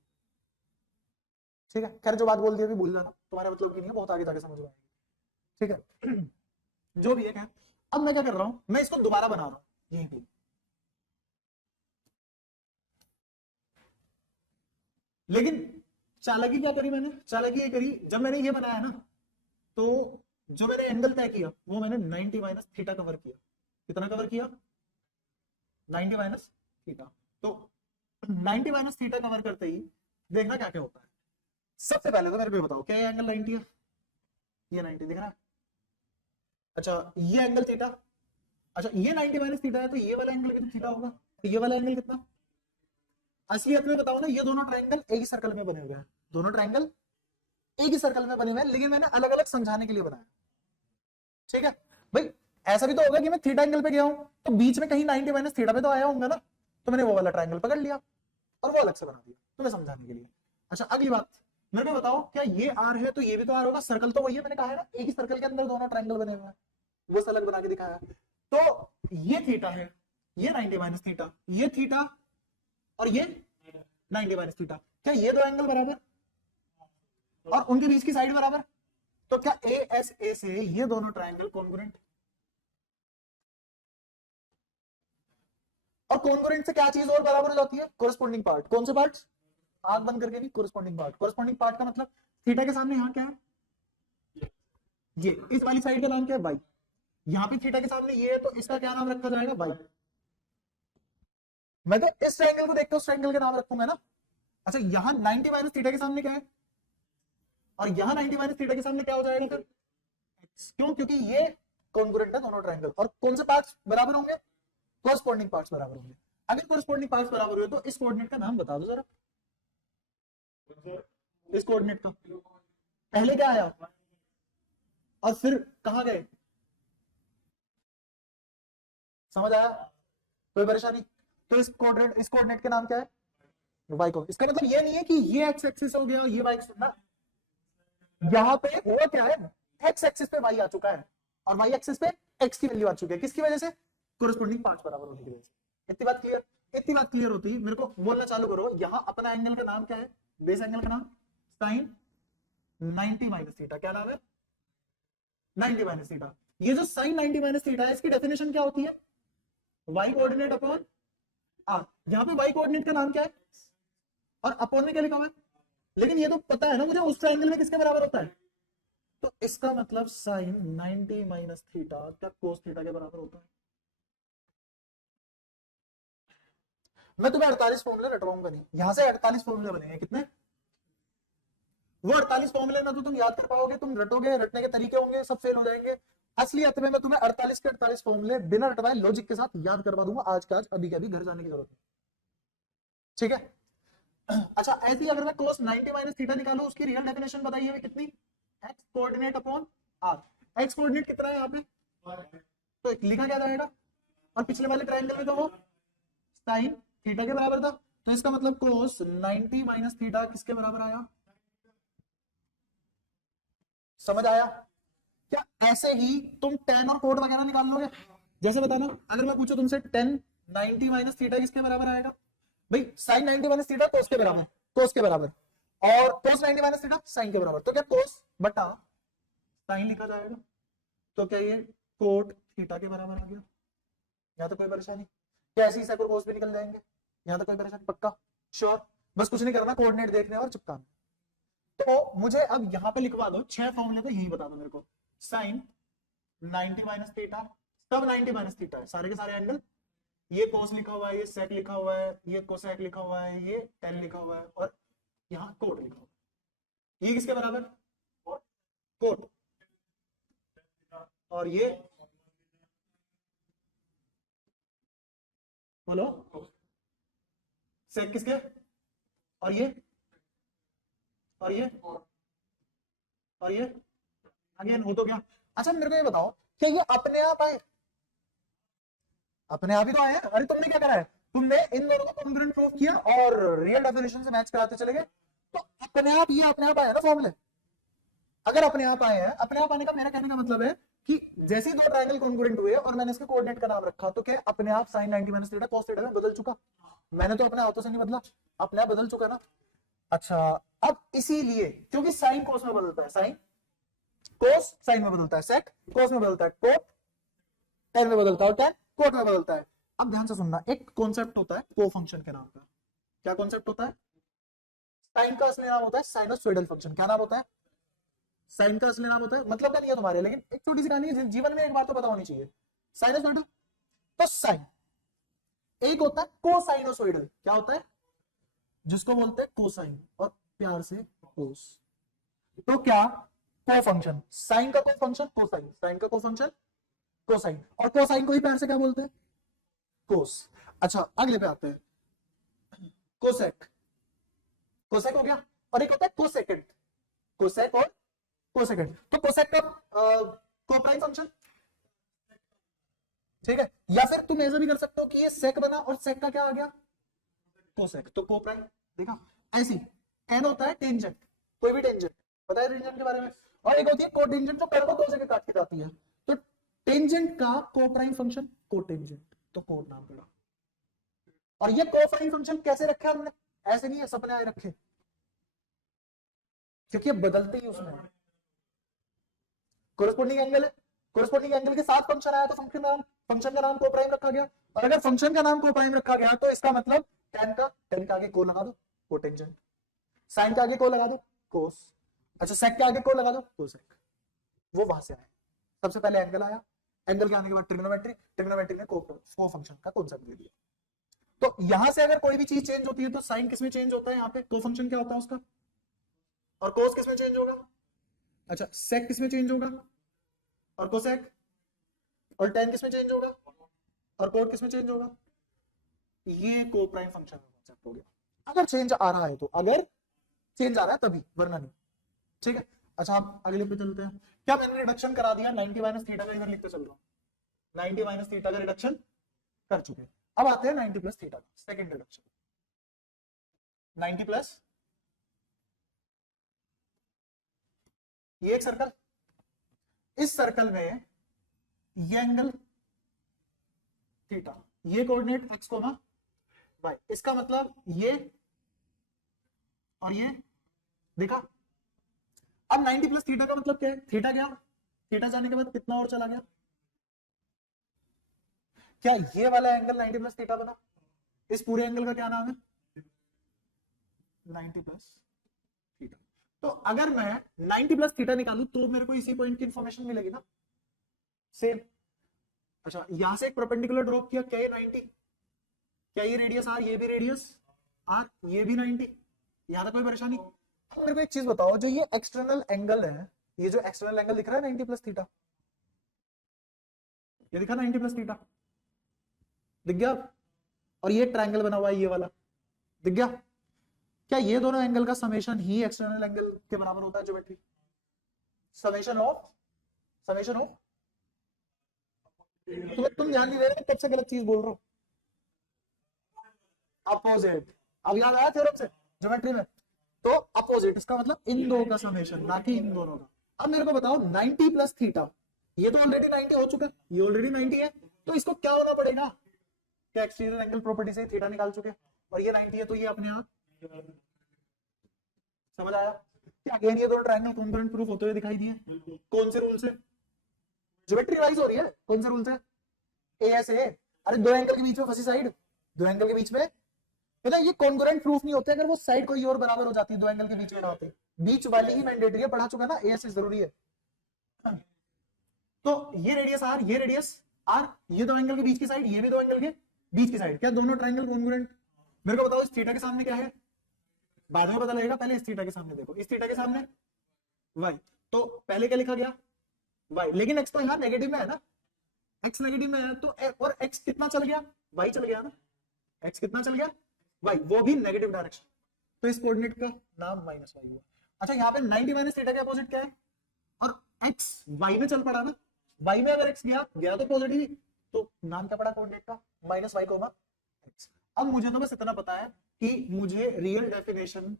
ठीक है, खैर जो बात बोल दी अभी भूल जाना, तुम्हारे मतलब की नहीं है, बहुत आगे जाके समझ में आएगी। ठीक है जो भी है, खैर अब मैं क्या कर रहा हूं, मैं इसको दोबारा बना रहा हूं यहीं पे। लेकिन चालाकी क्या करी मैंने? चालाकी ये करी, जब मैंने ये बनाया ना, तो जो मैंने एंगल तय किया वो मैंने 90 माइनस थीटा कवर किया। कितना कवर किया? 90 माइनस थीटा। तो 90 माइनस थीटा कवर करते ही देखना क्या क्या होता है। सबसे पहले तो मेरे को बताओ, क्या ये एंगल 90 है? ये 90 दिख रहा है। अच्छा ये एंगल थीटा, अच्छा ये 90 माइनस थीटा है, तो ये वाला एंगल कितना थीटा होगा? तो ये वाला एंगल कितना? असलियत में बताओ ना, ये दोनों ट्रायंगल एक ही सर्कल में बने हुए हैं, दोनों ट्रायंगल एक ही सर्कल में बने हुए हैं, लेकिन मैंने अलग अलग समझाने के लिए बनाया। ठीक है भाई, ऐसा भी तो होगा कि मैं थीटा एंगल पे गया हूं तो बीच में कहीं 90 माइनस थीटा पे तो आया होगा ना, तो मैंने वो वाला ट्रायंगल पकड़ लिया और वो अलग से बना दिया तुम्हें समझाने के लिए। अच्छा अगली बात, मेरे को बताओ, क्या ये आर है तो ये भी तो आर होगा? सर्कल तो वही है, मैंने कहा है ना, एक ही सर्कल के अंदर दोनों ट्रायंगल बने हुए हैं, वो अलग बना के दिखाया। तो ये थीटा है, ये 90 माइनस थीटा, ये थीटा और ये 90 माइनस थीटा, क्या ये दो एंगल बराबर और उनके बीच की साइड बराबर? तो क्या ए एस ए से ये दोनों ट्रायंगल कॉन्ग्रुएंट? और कॉन्ग्रुएंट से क्या चीज और बराबर हो जाती है? कोरिस्पोंडिंग पार्ट। कौन से पार्ट? आंख बंद करके भी कोरिस्पोंडिंग पार्ट। कोरिस्पोंडिंग पार्ट का मतलब थीटा के सामने यहाँ क्या है? ये इस वाली साइड का नाम क्या है? वाई। यहाँ पे थीटा के सामने ये है तो इसका क्या नाम रखा जाएगा? वाई। मैं तो इस ट्रायंगल को देख के उस ट्रायंगल के नाम रखूंगा ना। अच्छा यहाँ 90 माइनस थीटा के सामने क्या है और यहाँ 90 माइनस थीटा के सामने क्या हो जाएगा फिर? क्यों? क्योंकि ये कॉन्ग्रुएंट है दोनों ट्रायंगल। और कौन से पार्ट्स बराबर होंगे? कोरिस्पोंडिंग पार्ट्स बराबर होंगे। अगर कोरिस्पोंडिंग पार्ट्स बराबर हुए तो इस कोऑर्डिनेट का नाम बता दो जरा, इस कोऑर्डिनेट का पहले क्या आया और फिर कहां गए? समझ आया? कोई परेशानी? तो इस कोऑर्डिनेट के नाम क्या है? वाई को। इसका मतलब ये नहीं है कि ये एक्स एक्सिस हो गया ये वाई एक्सिस ना, यहाँ पे हुआ क्या है, एक्स एक्सिस पे वाई आ चुका है और वाई एक्सिस पे एक्स की वैल्यू आ चुकी है। किसकी वजह से? कोरिस्पोंडिंग पार्ट्स बराबर होने की वजह से। इतनी बात क्लियर? इतनी बात क्लियर होती है मेरे को बोलना चालू करो, यहाँ अपना एंगल का नाम क्या है? बेस एंगल का नाम साइन 90 माइनस थीटा। क्या नाम है? 90 माइनस थीटा। ये जो साइन 90 माइनस थीटा है इसकी डेफिनेशन क्या होती है? Y coordinate upon r. यहाँ पे वाई कोऑर्डिनेट का नाम क्या है और अपॉन में क्या लिखा हुआ है? लेकिन ये तो पता है ना मुझे उस ट्रायंगल में किसके बराबर होता है। तो इसका मतलब साइन 90 माइनस थीटा क्या कोस थीटा के बराबर होता है? मैं तुम्हें 48 फॉर्मूले रटवाऊंगा नहीं, यहां से 48 फॉर्मूले बनेंगे। कितने? वो 48 फॉर्मूले ना तो तुम याद कर पाओगे, तुम रटोगे, रटने के तरीके होंगे सब फेल हो जाएंगे। असलियत में मैं तुम्हें 48 के 48 फॉर्मूले बिना रटवाए लॉजिक के साथ याद करवा दूंगा आज का आज, अभी के अभी, घर जाने की जरूरत नहीं। ठीक है। अच्छा ऐसे ही अगर मैं cos 90 माइनस थीटा निकालू, उसकी रियल डेफिनेशन बताइए हमें कितनी, x coordinate upon r। x coordinate कितना है यहाँ पे, तो लिखा क्या जाएगा, और पिछले वाले ट्रायंगल में तो वो साइन थीटा के बराबर था, तो इसका मतलब cos 90 माइनस थीटा किसके बराबर आया, समझ आया क्या। ऐसे ही तुम tan और कोट वगैरह निकाल लोगे, जैसे बताना अगर मैं पूछूं तुमसे tan 90 माइनस थीटा किसके बराबर आएगा, भाई sin 90 माइनस थीटा cos के बराबर, cos के बराबर, और cos 90 माइनस थीटा sin के बराबर, तो क्या cos बटा sin लिखा जाएगा, तो क्या ये कोट थीटा के बराबर आ गया। यहाँ तो कोई परेशानी, क्या ऐसे ही sec और cos भी निकल जाएंगे, यहाँ तो कोई परेशानी, पक्का श्योर, बस कुछ नहीं करना, कोऑर्डिनेट देखने और चिपकाना। तो मुझे अब यहाँ पे लिखवा दो 6 फॉर्मूले, तो यही बता दो मेरे को, sin 90 माइनस थीटा, सब 90 माइनस थीटा है, सारे के सारे एंगल, ये cos लिखा हुआ है, ये sec लिखा हुआ है, ये cosec लिखा हुआ है, ये tan लिखा हुआ है, और यहाँ कोट लिखा हुआ है, ये किसके बराबर, कोट, और ये बोलो sec किसके, और ये, और ये, और ये अगेन हो तो गया। अच्छा मेरे को ये बताओ कि ये अपने आप आए, अपने आप ही तो आए हैं, अरे तुमने क्या करा है, तुमने इन दोनों को कॉन्ग्रुएंट प्रूव किया और रियल डेफिनेशन से मैच कराते चले गए, तो अपने आप ये अपने आप आए ना फॉर्मूले। अगर अपने आप आए हैं, अपने आप आने का मेरा कहने का मतलब है कि जैसे ही दो ट्रायंगल कॉन्ग्रुएंट हुए और मैंने इसके कोऑर्डिनेट का नाम रखा, तो क्या अपने आप sin 90 minus theta cos theta में बदल चुका, मैंने तो अपने हाथों से नहीं बदला, अपने आप बदल चुका ना। अच्छा अब इसीलिए क्योंकि साइन कोस में बदलता है, साइन कोस साइन में बदलता है, सेक कोस में बदलता है, कोट टेन में बदलता है, और टेन कोट में बदलता है। अब ध्यान से सुनना, एक कॉन्सेप्ट होता है को फंक्शन के नाम का, क्या कॉन्सेप्ट होता है, साइन का असली नाम होता है साइनोसॉइडल फंक्शन, क्या नाम होता है, साइन का असली नाम होता है, मतलब क्या नहीं है तुम्हारे, लेकिन एक छोटी सी कहानी है, जीवन में एक बार तो पता होनी चाहिए, साइनोसॉइडल, तो साइन एक होता है कोसाइनोसॉइडल, क्या होता है, जिसको बोलते हैं कोसाइन और प्यार से कोस, तो क्या को फंक्शन, साइन का को फंक्शन कोसाइन, साइन का को फंक्शन कोसाइन, और कोसाइन को ही प्यार से क्या बोलते हैं, कोस। अच्छा अगले पे आते हैं, कोसेक, कोसेक हो गया, और एक होता है कोसेकेंड, कोसेक और कोसेकेंड, तो कोसेक का कोप्राइम फंक्शन, ठीक है, या फिर तुम ऐसा भी कर सकते हो कि ये सेक बना और सेक का क्या आ गया, कोसेक, तो कोप्राइम, देखा ऐसी। एन होता है टेंजेंट, कोई भी टेंजेंट, पता है टेंजेंट के बारे में, और एक होती है कोटेंजेंट जो कर्व को दो जगह काट के जाती है, तो टेंजेंट का कोप्राइम फंक्शन कोटेंजेंट, तो कोड नाम पड़ा। और ये कोप्राइम फंक्शन कैसे रखे हमने, ऐसे नहीं है सपने आए रखे, क्योंकि ये बदलते ही उसमें कोरेस्पोंडिंग एंगल है, कोरेस्पोंडिंग एंगल के साथ फंक्शन आया तो फंक्शन का नाम कोप्राइम रखा गया, और अगर फंक्शन का नाम कोप्राइम रखा गया तो इसका मतलब टेन का आगे को लगा दो कोटेंजेंट, साइन के आगे को लगा दो कोस, अच्छा सेक के आगे को लगा दो कोसेक, वो वहां से आया, सबसे पहले एंगल आया, एंगल के आने के बाद ट्रिग्नोमेट्री, ट्रिग्नोमेट्री ने को फंक्शन का कॉन्सेप्ट दे दिया। तो यहां से अगर कोई भी चीज चेंज होती है तो साइन किसमें चेंज होता है, यहाँ पे को फंक्शन क्या होता है उसका, और कोस किसमें चेंज होगा, अच्छा सेक किसमें चेंज होगा, और कोसेक, और टेन किसमें चेंज होगा, और कोट किसमें चेंज होगा, ये को प्राइम फंक्शन का कॉन्सेप्ट हो गया। अगर चेंज आ रहा है तो, अगर चेंज आ रहा है तभी, वरना नहीं, ठीक है। अच्छा आप अगले पे चलते हैं, क्या मैंने रिडक्शन करा दिया 90 माइनस थीटा का, इधर लिखते चल रहा हूं, 90 माइनस थीटा का रिडक्शन कर चुके, अब आते हैं 90 प्लस थीटा का सेकंड रिडक्शन, 90 प्लस ये एक सर्कल, इस सर्कल में ये एंगल थीटा, ये कोऑर्डिनेट एक्स कोमा वाई, इसका मतलब ये और ये, देखा। अब 90 प्लस थीटा का मतलब क्या है, थीटा गया, थीटा जाने के बाद कितना और चला गया, क्या ये वाला एंगल 90 प्लस थीटा बना, इस पूरे एंगल का क्या नाम है 90 प्लस थीटा। तो अगर मैं 90 प्लस थीटा निकालूं तो मेरे को इसी पॉइंट की इंफॉर्मेशन मिलेगी ना, सेम। अच्छा यहां से एक परपेंडिकुलर ड्रॉप किया, क्या ये 90, क्या ये रेडियस आर, ये भी रेडियस आर, ये भी 90, यहां तक कोई परेशानी। अब मेरे को एक चीज बताओ, जो ये एक्सटर्नल एंगल है, ये जो एक्सटर्नल एंगल दिख रहा है 90 प्लस थीटा, ये दिखा 90 प्लस थीटा, दिख गया? और ये ट्रायंगल बना हुआ है ये वाला, दिख गया? क्या ये दोनों एंगल का समेशन ही एक्सटर्नल एंगल के बराबर होता है ज्योमेट्री? समेशन ऑफ तुम ध्यान नहीं दे रहे, कब से गलत चीज बोल रहा हूं? अपोजिट। अब याद आया थ्योरम से ज्योमेट्री में? तो अपोजिट इसका मतलब इन दो का समेशन, ना कि इन दोनों का। अब मेरे को बताओ 90 प्लस थीटा, ये तो ऑलरेडी 90 हो चुका है, ये ऑलरेडी 90 है, तो इसको क्या होना पड़ेगा? क्या एक्सटीरियर एंगल प्रॉपर्टी से थीटा निकाल चुके, और ये 90 है, तो ये अपने आप समझ आया? क्या अगेन ये दोनों ट्रायंगल कॉन्ग्रुएंट प्रूफ होते हुए दिखाई दिए? कौन से रूल से? ज्योमेट्री वाइज हो रही है। कौन से रूल से? ए। अरे दो एंगल के बीच में फंसी साइड, दो एंगल के बीच में, पता ये कॉन्ग्रुएंट प्रूफ नहीं होते अगर वो साइड कोई और बराबर हो जाती है, दो एंगल के बीच में ना होते, बीच वाली ही मैंडेटरी है, पढ़ा चुका ना, ए जरूरी है। तो ये रेडियस आर, ये रेडियस आर, ये दो एंगल के बीच की साइड, ये भी दो एंगल के बीच की साइड, क्या दोनों ट्रायंगल कॉन्ग्रुएंट? मेरे को बताओ इस थीटा के सामने क्या है? बाद में पता लगेगा, पहले इस थीटा के सामने देखो, इस थीटा के सामने y, तो पहले क्या लिखा गया? y, लेकिन x तो यहाँ नेगेटिव में है ना, x नेगेटिव में है, तो और x कितना चल गया? y चल गया ना, x कितना चल गया? y, वो भी नेगेटिव डायरेक्शन, तो इस कोऑर्डिनेट का नाम माइनस वाई हुआ। अच्छा यहाँ पे 90 माइनस थीटा के अपोजिट क्या है? और x y में चल पड़ा ना, y में अगर x गया तो पॉजिटिव, तो नाम क्या पड़ा कोऑर्डिनेट का? Minus y comma x। अब मुझे तो बस इतना पता है कि मुझे रियल डेफिनेशन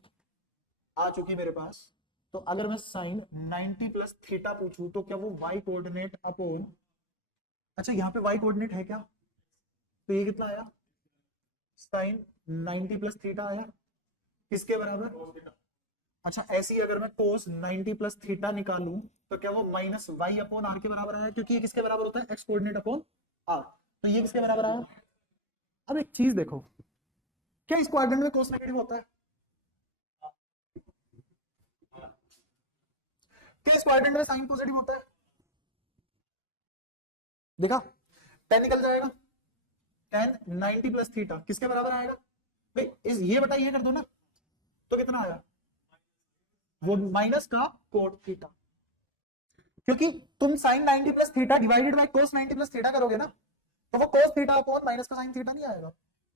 आ चुकी मेरे पास, तो अगर मैं साइन 90 प्लस थीटा पूछूं तो क्या वो y कोऑर्डिनेट अपॉन, अच्छा यहाँ पे y कोऑर्डिनेट है क्या? तो ये कितना आया? साइन 90 प्लस थीटा आया, किसके बराबर? अच्छा ऐसी अगर मैं कोस 90 प्लस थीटा निकालूं तो क्या वो माइनस वाई अपॉन आर के बराबर आया? क्योंकि ये किसके बराबर होता है? एक्स कोऑर्डिनेट अपॉन आर, तो ये किसके बराबर आया? अब एक चीज देखो, क्या इस क्वाड्रेंट में कोस नेगेटिव होता है? क्या इस क्वाड्रेंट में साइन पॉजिटिव होता है? देखा, टेन निकल जाएगा, टेन 90 प्लस थीटा किसके बराबर आएगा भाई? ये बटा ये कर दो ना, तो कितना आया? वो माइनस का कोट थीटा, क्योंकि तुम sine 90 plus theta divided by cos 90 plus theta करोगे ना, तो वो कोस थीटा अपॉन माइनस का साइन थीटा नहीं आएगा,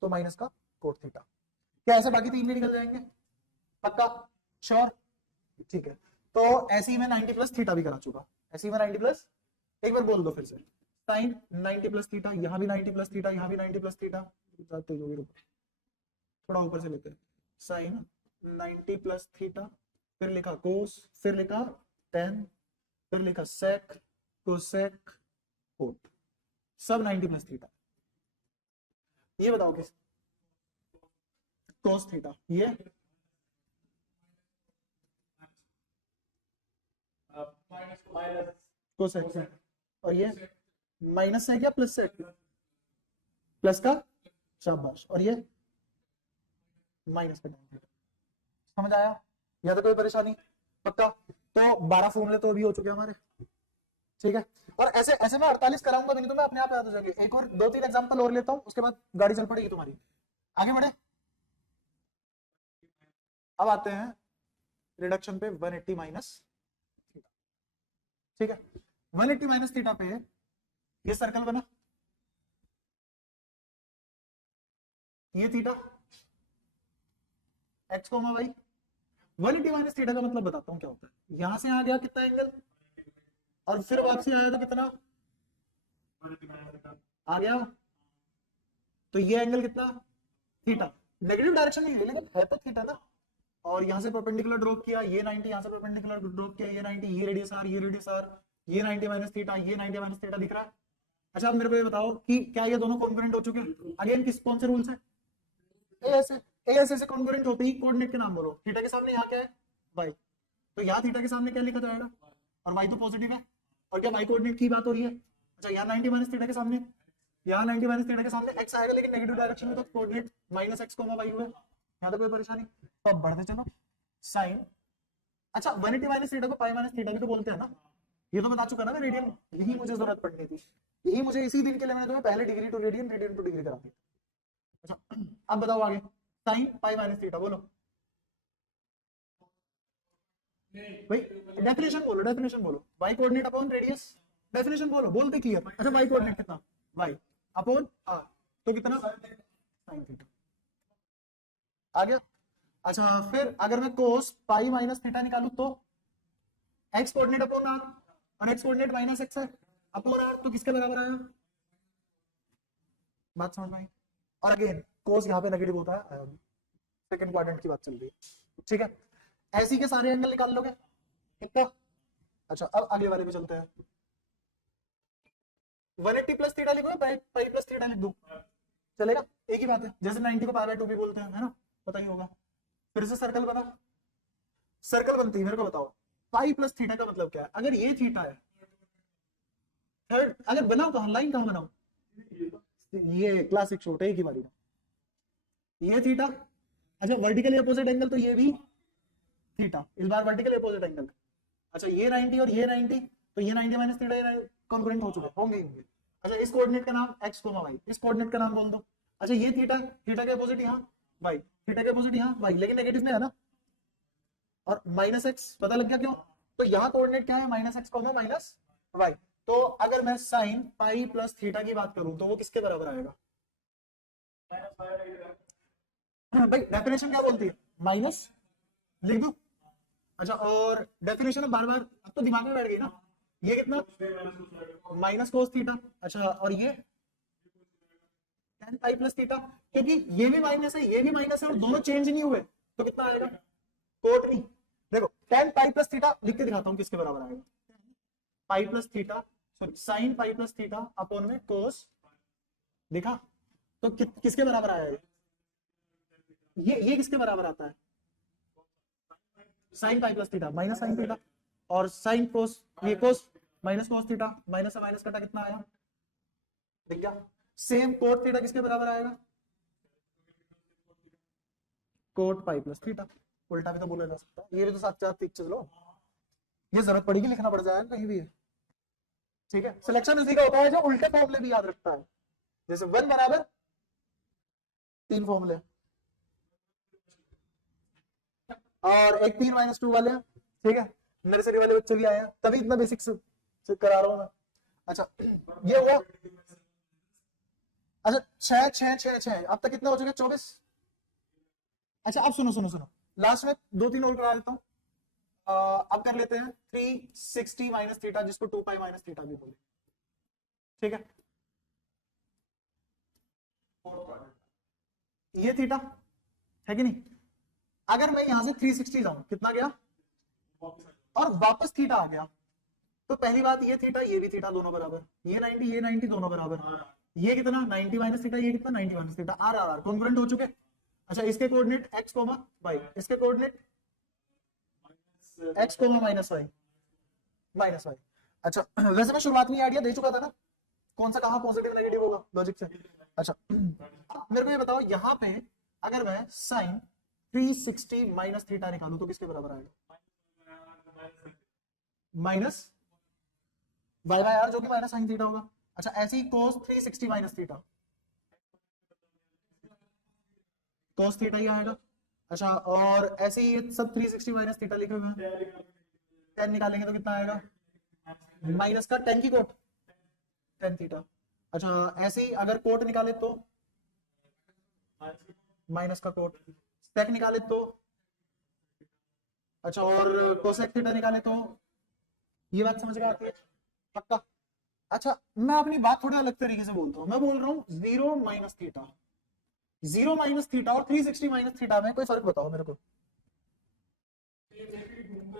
तो माइनस का कोट थीटा। क्या ऐसे बाकी तीन भी निकल जाएंगे? पक्का? श्योर? ठीक है, तो ऐसे ही मैं 90 प्लस थीटा भी करा चुका, ऐसे ही मैं 90 प्लस, एक बार बोल दो फिर से, साइन 90 प्लस थीटा, यहाँ भी 90 प्लस थीटा, यहाँ भी 90 प्लस थीटा, थोड़ा ऊपर से लेते हैं, साइन 90 प्लस थीटा, फिर लिखा कोस, फिर लिखा टेन, फिर लिखा सेक, कोसेक, कोट, सब 90 प्लस थीटा। ये बताओ किस? कोस थीटा, ये कोसेक, और ये माइनस सेक या प्लस सेक? प्लस का, शाबाश, और ये माइनस का, समझ आया? या तो कोई परेशानी? पक्का? तो 12 फॉर्मूले तो अभी हो चुके हमारे, ठीक है? और ऐसे ऐसे मैं 48 कराऊंगा भी नहीं तो मैं अपने आप याद हो जाएंगे। एक और 2-3 एग्जांपल और लेता हूं, उसके बाद गाड़ी चल पड़ेगी तुम्हारी। आगे बढ़े, अब आते हैं रिडक्शन पे 180 माइनस, ठीक है? 180 माइनस थीटा पे ये सर्कल बना, ये theta, x comma y, 180 minus theta का मतलब बताता हूं क्या होता है। यहां से आ गया कितना एंगल, और फिर वापसी आया तो कितना आ गया, तो ये एंगल कितना? थीटा। नेगेटिव डायरेक्शन नहीं है लेकिन है तो थीटा ना, और यहां से परपेंडिकुलर ड्रॉप किया, ये 90, यहां से परपेंडिकुलर ड्रॉप किया, ये 90, ये रेडियस आर, ये रेडियस आर, ये 90 माइनस थीटा, ये 90 माइनस थीटा दिख रहा है। अच्छा अब मेरे को ये बताओ कि क्या ये दोनों कॉन्ग्रुएंट हो चुके हैं? अगेन किस कौन से रूल से? ए से कॉन्ग्रुएंट होते ही कोऑर्डिनेट के नाम बोलो। थीटा के सामने यहाँ क्या है? y, तो यहाँ थीटा के सामने क्या लिखा जाएगा? और y तो पॉजिटिव है, और क्या y कोऑर्डिनेट की बात हो रही है? अच्छा यहाँ 90 माइनस थीटा के सामने, यहाँ 90 माइनस थीटा के सामने x आएगा, लेकिन नेगेटिव डायरेक्शन में, तो coordinate minus x comma y हुआ। यहाँ तो कोई परेशानी? तो अब बढ़ते चलो, साइन, अच्छा 180 माइनस थीटा को पाई माइनस थीटा भी तो बोलते हैं ना, ये तो बता चुका ना मैं रेडियन, यही मुझे जरूरत पड़नी थी, यही मुझे इसी दिन के लिए मैंने तुम्हें पहले degree to radian, radian to degree करा दी। अच्छा अब बताओ आगे, साइन पाई माइनस थीटा बोलो, भाई डेफिनेशन बोलो, डेफिनेशन बोलो, y coordinate upon radius, definition बोलो, बोलते क्लियर। अच्छा y कोऑर्डिनेट कितना, y अपॉन r, तो कितना sin थीटा आ गया। अच्छा फिर अगर मैं cos पाई माइनस थीटा निकालू तो x कोऑर्डिनेट अपॉन r, और x कोऑर्डिनेट माइनस x है अपॉन r, तो किसके बराबर आया, बात समझ में आई। और अगेन cos यहाँ पे नेगेटिव होता है, सेकंड क्वाड्रेंट की बात चल रही है, ठीक है। ऐसी के सारे एंगल निकाल लोगे कितना। अच्छा अब अगले वाले पे चलते हैं, 180 प्लस थीटा लिखो, पाई प्लस थीटा लिख दूं, चलेगा, एक ही बात है। जैसे 90 को पाई बाय 2 भी बोलते हैं, है ना, पता ही होगा। फिर से सर्कल बना, सर्कल बनती है, मेरे को बताओ पाई प्लस थीटा का मतलब क्या है। अगर ये थीटा है, थर्ड अगर बनाओ कहां, लाइन कहां बनाओ, ये क्लासिक शॉट है, एक ही बारी में ये थीटा। अच्छा वर्टिकली अपोजिट एंगल तो ये भी थीटा, इस बार वर्टिकली अपोजिट एंगल। अच्छा ये 90 और ये 90, तो ये 90 माइनस थीटा कॉन्ग्रुएंट हो चुके होंगे। अच्छा इस कोऑर्डिनेट का नाम x, y, इस कोऑर्डिनेट का नाम बोल दो। अच्छा ये थीटा, थीटा के अपोजिट यहाँ y, थीटा के अपोजिट यहाँ y, लेकिन नेगेटिव में है ना, और माइनस x पता लग गया क्यों, तो यहाँ कोऑर्डिनेट क्या है, माइनस x, माइनस y। तो अगर मैं साइन पाई प्लस थीटा की बात करूं तो वो किसके बराबर आएगा, भाई डेफिनेशन क्या बोलती है, माइनस लिख दो। अच्छा और डेफिनेशन बार बार अब तो दिमाग में बैठ गई ना, ये कितना माइनस कोस थीटा। अच्छा और ये tan पाई प्लस थीटा, क्योंकि ये भी माइनस है ये भी माइनस है और दोनों चेंज नहीं हुए, तो कितना आएगा कोट नहीं। देखो tan पाई प्लस थीटा लिख के दिखाता हूं किसके बराबर आएगा, pi plus theta sorry sine pi plus theta upon में कोस, देखा तो किसके बराबर आएगा, ये किसके बराबर आता है, sine pi plus theta minus sine theta, और साइन कोस ये कोस माइनस कोस थीटा, माइनस से माइनस कटा कितना आया, दिख गया। सेम कोट थीटा किसके बराबर आएगा, कोट पाई प्लस थीटा, उल्टा भी तो बोला जा सकता है, ये भी तो साथ साथ चलो, ये जरूरत पड़ेगी लिखना पड़ जाएगा कहीं भी, ठीक है। सिलेक्शन उसी का होता है जो उल्टे फॉर्मूले भी याद रखता है, जैसे 1 बराबर 3 फॉर्मूले, और एक 3 माइनस 2 वाले, ठीक है, नर्सरी वाले बच्चे भी आए हैं तभी इतना बेसिक से करा रहा हूं मैं। अच्छा ये हुआ, अच्छा 6 6 6 6 अब तक कितना हो चुका है, 24। अच्छा अब सुनो सुनो सुनो, लास्ट में 2 3 और करा देता हूँ। अब कर लेते हैं 360 माइनस थीटा, जिसको 2 पाई माइनस थीटा भी बोले, ठीक है। ये थीटा है कि नहीं, अगर मैं यहां से 360 जाऊं कितना गया, और वापस थीटा आ गया, तो पहली बात ये थीटा ये भी थीटा दोनों बराबर, ये 90 दोनों बराबर, ये कितना 90 माइनस थीटा, ये कितना 90 minus theta, r r r congruent हो चुके। अच्छा इसके कोऑर्डिनेट x कोमा y, इसके coordinate x comma minus y minus y। अच्छा वैसे मैं शुरुआत में आइडिया दे चुका था ना, कौन सा कहां पॉजिटिव नेगेटिव होगा लॉजिक से। अच्छा मेरे को ये बताओ यहाँ पे अगर मैं साइन 360 माइनस थीटा निकालू तो किसके बराबर आएगा, माइनस वाई बाय आर, जो कि माइनस साइन थीटा होगा। अच्छा ऐसे ही कोस 360 माइनस थीटा, कोस थीटा ही आएगा। अच्छा और ऐसे ही सब 360 माइनस थीटा लिखे हुए हैं, टेन निकालेंगे तो कितना आएगा, माइनस का टेन की कोट, टेन थीटा। अच्छा ऐसे ही अगर कोट निकाले तो माइनस का कोट, सेक निकाले तो, अच्छा और कोसेक थीटा निकाले तो, ये बात समझ में आती है पक्का। अच्छा मैं अपनी बात थोड़ा अलग तरीके से बोलता हूँ, मैं बोल रहा हूँ 0 माइनस थीटा, 0 माइनस थीटा और 360 माइनस थीटा में कोई फर्क बताओ मेरे को।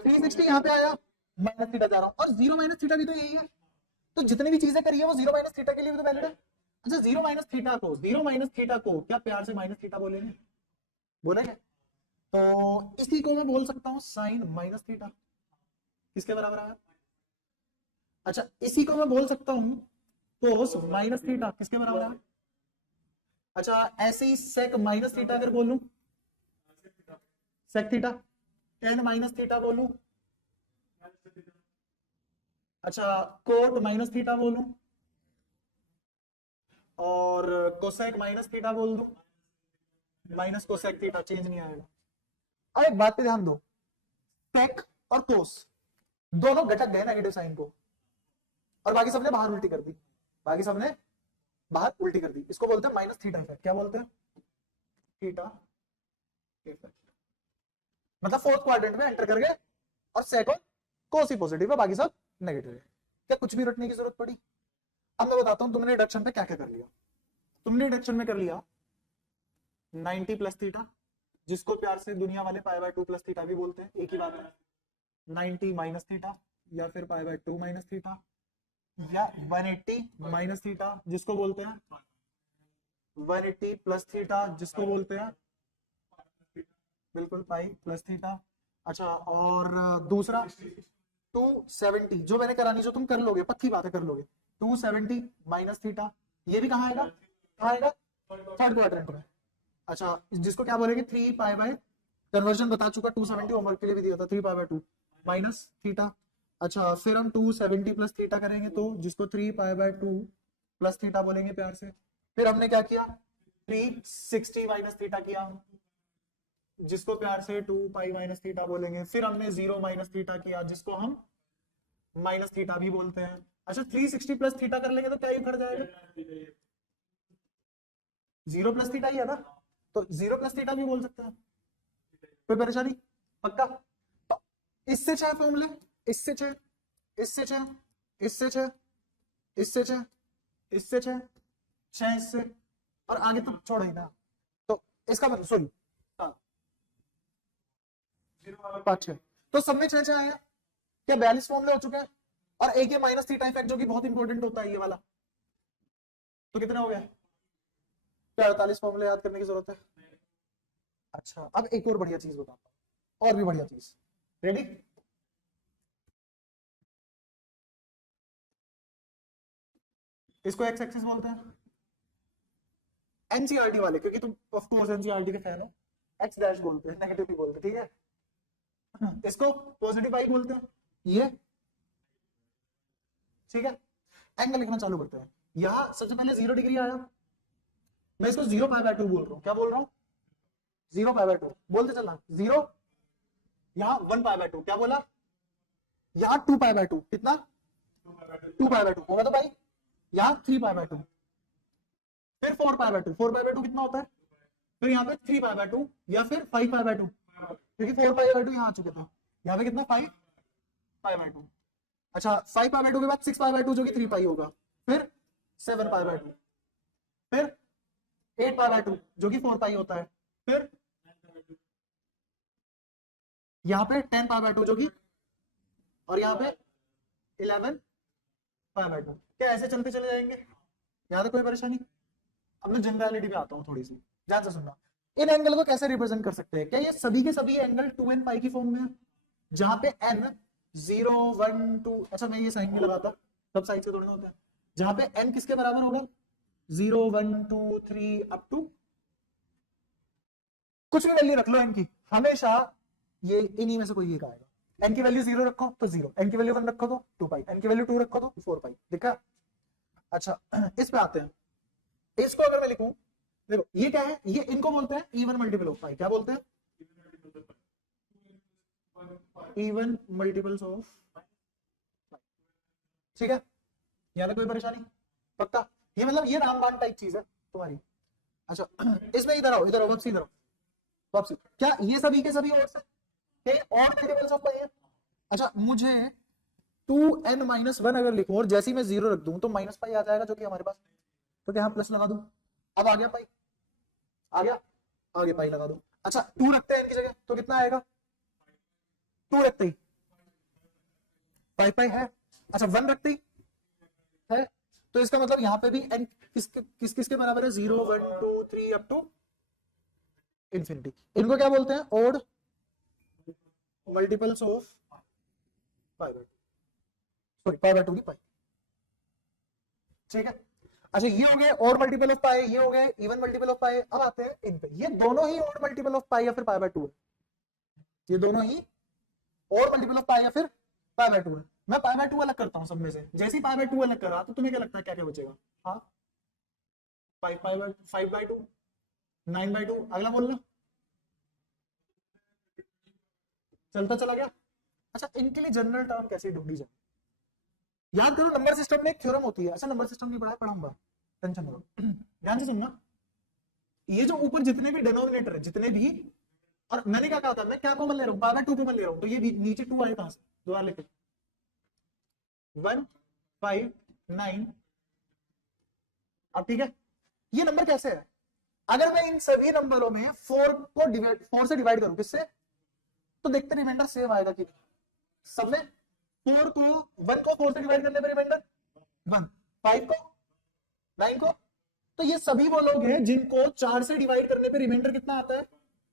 360 यहाँ पे आया, माइनस थीटा जा रहा हूँ, और 0 माइनस थीटा भी तो यही है, तो जितनी भी चीजें करी है वो 0 माइनस थीटा के लिए भी तो वैलिड है। अच्छा 0 माइनस थीटा को, 0 माइनस थीटा को क्या प्यार से माइनस थीटा बोलेंगे, बोलेंगे, तो इसी को मैं बोल सकता हूँ साइन माइनस थीटा, किसके बराबर आया। अच्छा इसी को मैं बोल सकता हूँ कोस माइनस थीटा, किसके बराबर आया। अच्छा ऐसे ही सेक माइनस थीटा अगर बोलूं, sec theta, tan minus theta बोलूं, अच्छा कोट माइनस थीटा बोलूं, और कोसेक माइनस थीटा बोल दूं, माइनस कोसेक थीटा चेंज नहीं आएगा। अब एक बात पे ध्यान दो, सेक और कोस दोनों घटक गए नेगेटिव साइन को, और बाकी सबने बाहर उल्टी कर दी, बाकी सबने बाहर उल्टी कर दी। इसको बोलते हैं माइनस थीटा इफेक्ट। क्या बोलते हैं? Theta effect. मतलब फोर्थ क्वाड्रेंट में एंटर कर गए और सेकंड कोस ही पॉजिटिव है, बाकी सब नेगेटिव है। क्या कुछ भी रटने की जरूरत पड़ी? अब मैं बताता हूं तुमने रिडक्शन पे क्या क्या कर लिया। तुमने रिडक्शन में कर लिया 90 प्लस थीटा, जिसको प्यार से दुनिया वाले पाई बाय 2 प्लस थीटा भी बोलते हैं, एक ही बात है। 90 माइनस थीटा या फिर पाई बाय 2 माइनस थीटा, या 180 माइनस थीटा जिसको बोलते हैं 180 प्लस थीटा जिसको बोलते हैं बिल्कुल पाई प्लस थीटा। अच्छा, और दूसरा 270 जो मैंने करानी, जो तुम कर लोगे, पक्की बात है कर लोगे, 270 माइनस थीटा। ये भी कहाँ आएगा? कहाँ आएगा? थर्ड क्वाड्रेंट में। अच्छा, जिसको क्या बोलेंगे 3 पाई बाय, कन्वर्जन बता चुका 270 होमवर्क के लिए भी दिया था, 3 पाई बाय 2 माइनस थीटा। अच्छा, फिर हम 270 प्लस थीटा करेंगे तो जिसको 3 पाई बाय 2 प्लस थीटा बोलेंगे प्यार से। फिर हमने क्या किया 360 माइनस थीटा किया, जिसको प्यार से 2 पाई माइनस थीटा बोलेंगे। फिर हमने 0 माइनस थीटा किया, जिसको हम माइनस थीटा भी बोलते हैं। अच्छा, 360 प्लस थीटा कर लेंगे तो क्या ही खड़ जाएगा? 0 प्लस थीटा ही है ना, तो 0 प्लस थीटा भी बोल सकते हैं, कोई परेशानी? पक्का? तो इससे 6 फॉर्मूले, इससे 6, इससे 6, इससे 6, इससे 6, इससे 6, 6 इससे, और आगे तो छोड़ ही ना। तो इसका मतलब सॉरी 5 6, तो सब में 6 6 आया। क्या 42 फॉर्मूले हो चुके हैं? और एक ये माइनस थीटा इफेक्ट जो कि बहुत इंपॉर्टेंट होता है ये वाला, तो कितने हो गए? क्या 48 फॉर्मूले याद करने की जरूरत है? अच्छा, अब एक और बढ़िया चीज बताता हूं, और भी बढ़िया चीज। रेडी? इसको एक्स एक्सिस बोलते हैं। एनसीईआरटी वाले, क्योंकि तुम ऑफ कोर्स एनसीईआरटी के फैन हो, एक्स डैश बोलते हैं, नेगेटिव भी बोलते हैं, ठीक है। इसको पॉजिटिव आई बोलते हैं, ये ठीक है। एंगल लिखना चालू करते हैं। यहां सबसे पहले 0 डिग्री आया, मैं इसको 0 पाई बाय 2 बोल रहा हूं। क्या बोल रहा हूं? 0 पाई बाय 2 बोलते चलना। 0, यहां 1 पाई बाय 2, क्या बोला? यहां 2 पाई बाय 2, कितना? 2 पाई बाय 2 होगा तो भाई, यहां 3 पाई बाय 2, फिर 4 पाई बाय 2, 4 पाई बाय 2 कितना होता है? फिर यहाँ पे 3 पाई बाय 2 या फिर 5 पाई बाय 2, क्योंकि 4 पाई बाय 2 यहाँ आ चुके थे। यहाँ पे कितना? 5 पाई बाय 2। अच्छा, 5 पाई बाय 2 के बाद 6 पाई बाय 2 जो कि 3 पाई होगा, फिर 7 पाई बाय 2, फिर 8 पाई बाय 2 जो कि 4 पाई होता है, फिर यहाँ पे 10 पाई बाय 2 जो कि, और यहाँ पे 11 पाई बाय 2। क्या ऐसे चलते चले जाएंगे? यहाँ तक कोई परेशानी? अब मैं जनरलिटी पे आता हूँ थोड़ी सी, ध्यान से सुनना। इन एंगल को कैसे रिप्रेजेंट कर सकते हैं? क्या ये सभी के सभी एंगल 2n पाई की फॉर्म में है, जहां पे n 0 1 2, अच्छा मैं ये साइन नहीं लगाता, सब साइड से थोड़े होते हैं, जहां पे n किसके बराबर होगा? 0 1 2 3 अप टू कुछ भी वैल्यू रख लो n की, हमेशा ये इन्हीं में से कोई एक आएगा। n की वैल्यू 0 रखो तो 0, n की वैल्यू 1 रखो तो 2 पाई, n की वैल्यू 2 रखो तो 4 पाई। देखा? अच्छा, इस पे आते हैं। इसको अगर मैं लिखूं, देखो ये क्या है, ये इनको बोलते हैं इवन मल्टीपल ऑफ पाई। क्या बोलते हैं? इवन मल्टीपल्स ऑफ, ठीक है। यहाँ तक कोई परेशानी? पक्का? ये मतलब ये रामबाण टाइप चीज है तुम्हारी। अच्छा, इसमें इधर आओ, इधर आओ, वापसी इधर आओ, वापसी। क्या ये सभी के सभी और से और मल्टीपल्स ऑफ पाई है? अच्छा, मुझे 2n माइनस 1 अगर लिखूं और जैसे ही मैं 0 रख दूं तो माइनस पाई आ जाएगा, जो कि हमारे पास, तो क्या हम प्लस लगा दूं? अब आ गया पाई, आ गया, आगे पाई लगा दो। अच्छा, 2 रखते हैं इनकी जगह तो कितना आएगा? 2 रखते ही 5 पाई है। अच्छा, 1 रखते ही है, तो इसका मतलब यहाँ पे भी n किसके बराबर है? 0 1 2 3 अप टू इंफिनिटी। इनको क्या बोलते हैं? Odd multiples of pi by 2, sorry pi by 2 की पाई, ठीक है। अच्छा, ये हो गए और मल्टीपल ऑफ पाई, ये हो गए इवन मल्टीपल ऑफ पाई। अब आते हैं इन पे, ये दोनों ही और मल्टीपल ऑफ पाई या फिर पाई बाय 2 है, ये दोनों ही और मल्टीपल ऑफ पाई या फिर पाई बाय 2 है। मैं पाई बाय 2 अलग करता हूं सब में से, जैसे ही पाई बाय 2 अलग करा तो तुम्हें क्या लगता है क्या क्या बचेगा? हाँ, 5 पाई बाय 5 बाय 2 9 बाय 2, अगला बोलना, चलता चला गया। अच्छा इनके लिए जनरल टर्म कैसे ढूंढी जाए? याद करो नंबर सिस्टम में एक थ्योरम होती है। अच्छा नंबर सिस्टम नहीं पढ़ा है, पढ़ाऊंगा, टेंशन मत लो। ध्यान से सुनना, ये जो ऊपर जितने भी डिनोमिनेटर है जितने भी, और मैंने क्या कहा था, मैं क्या कॉमन ले रहा हूँ, पावर 2 कॉमन ले रहा हूँ, तो ये भी नीचे 2 आए कहां से, दोबारा लिखे 1 5 9। अब ठीक है, ये नंबर कैसे है? अगर मैं इन सभी नंबरों में 4 से डिवाइड करूं, किससे, तो देखते रिमाइंडर सेम आएगा कि सब में 4 को 1 को 4 से डिवाइड करने पर रिमाइंडर 1, 5 को 9 को, तो ये सभी वो लोग हैं जिनको 4 से डिवाइड करने पे रिमाइंडर कितना आता है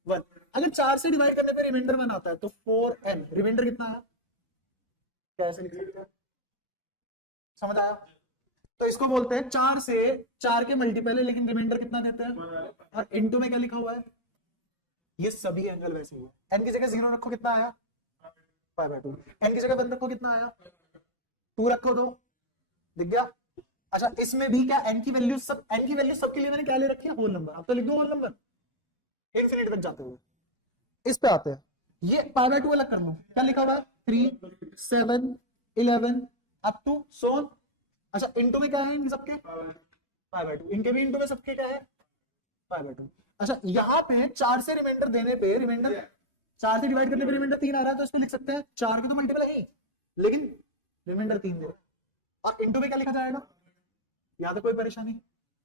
1। अगर 4 से डिवाइड करने पे रिमाइंडर 1 आता है तो 4n रिमाइंडर कितना है, कैसे लिख सकते हैं, समझ आया? तो इसको बोलते हैं 4 से 4 के मल्टीपल है लेकिन रिमाइंडर कितना देते हैं, और इनटू में क्या लिखा हुआ है, ये सभी एंगल वैसे ही है। n की जगह 0 रखो कितना आया, π/2। n की जगह 1 रखो कितना आया, 2 रखो तो दिख गया। अच्छा इसमें भी क्या n की वैल्यू सबके लिए मैंने क्या ले रखी है, होल नंबर। अब तो लिख दो होल नंबर इनफिनिटी तक जाते हुए। इस पे आते हैं, ये π/2 अलग कर लो, क्या लिखा हुआ है 3 7 11 अप टू सो। अच्छा इनटू में क्या है इन सबके π/2, इनके भी इनटू में सबके क्या है π/2। अच्छा यहाँ पे 4 से रिमाइंडर देने पे रिमाइंडर 4 से डिवाइड करने पे रिमाइंडर 3 आ रहा है, तो इसको लिख सकते हैं 4 के तो मल्टीपल है ही लेकिन रिमाइंडर 3 दे, और इनटू में क्या लिखा जाएगा, याद है कोई परेशानी?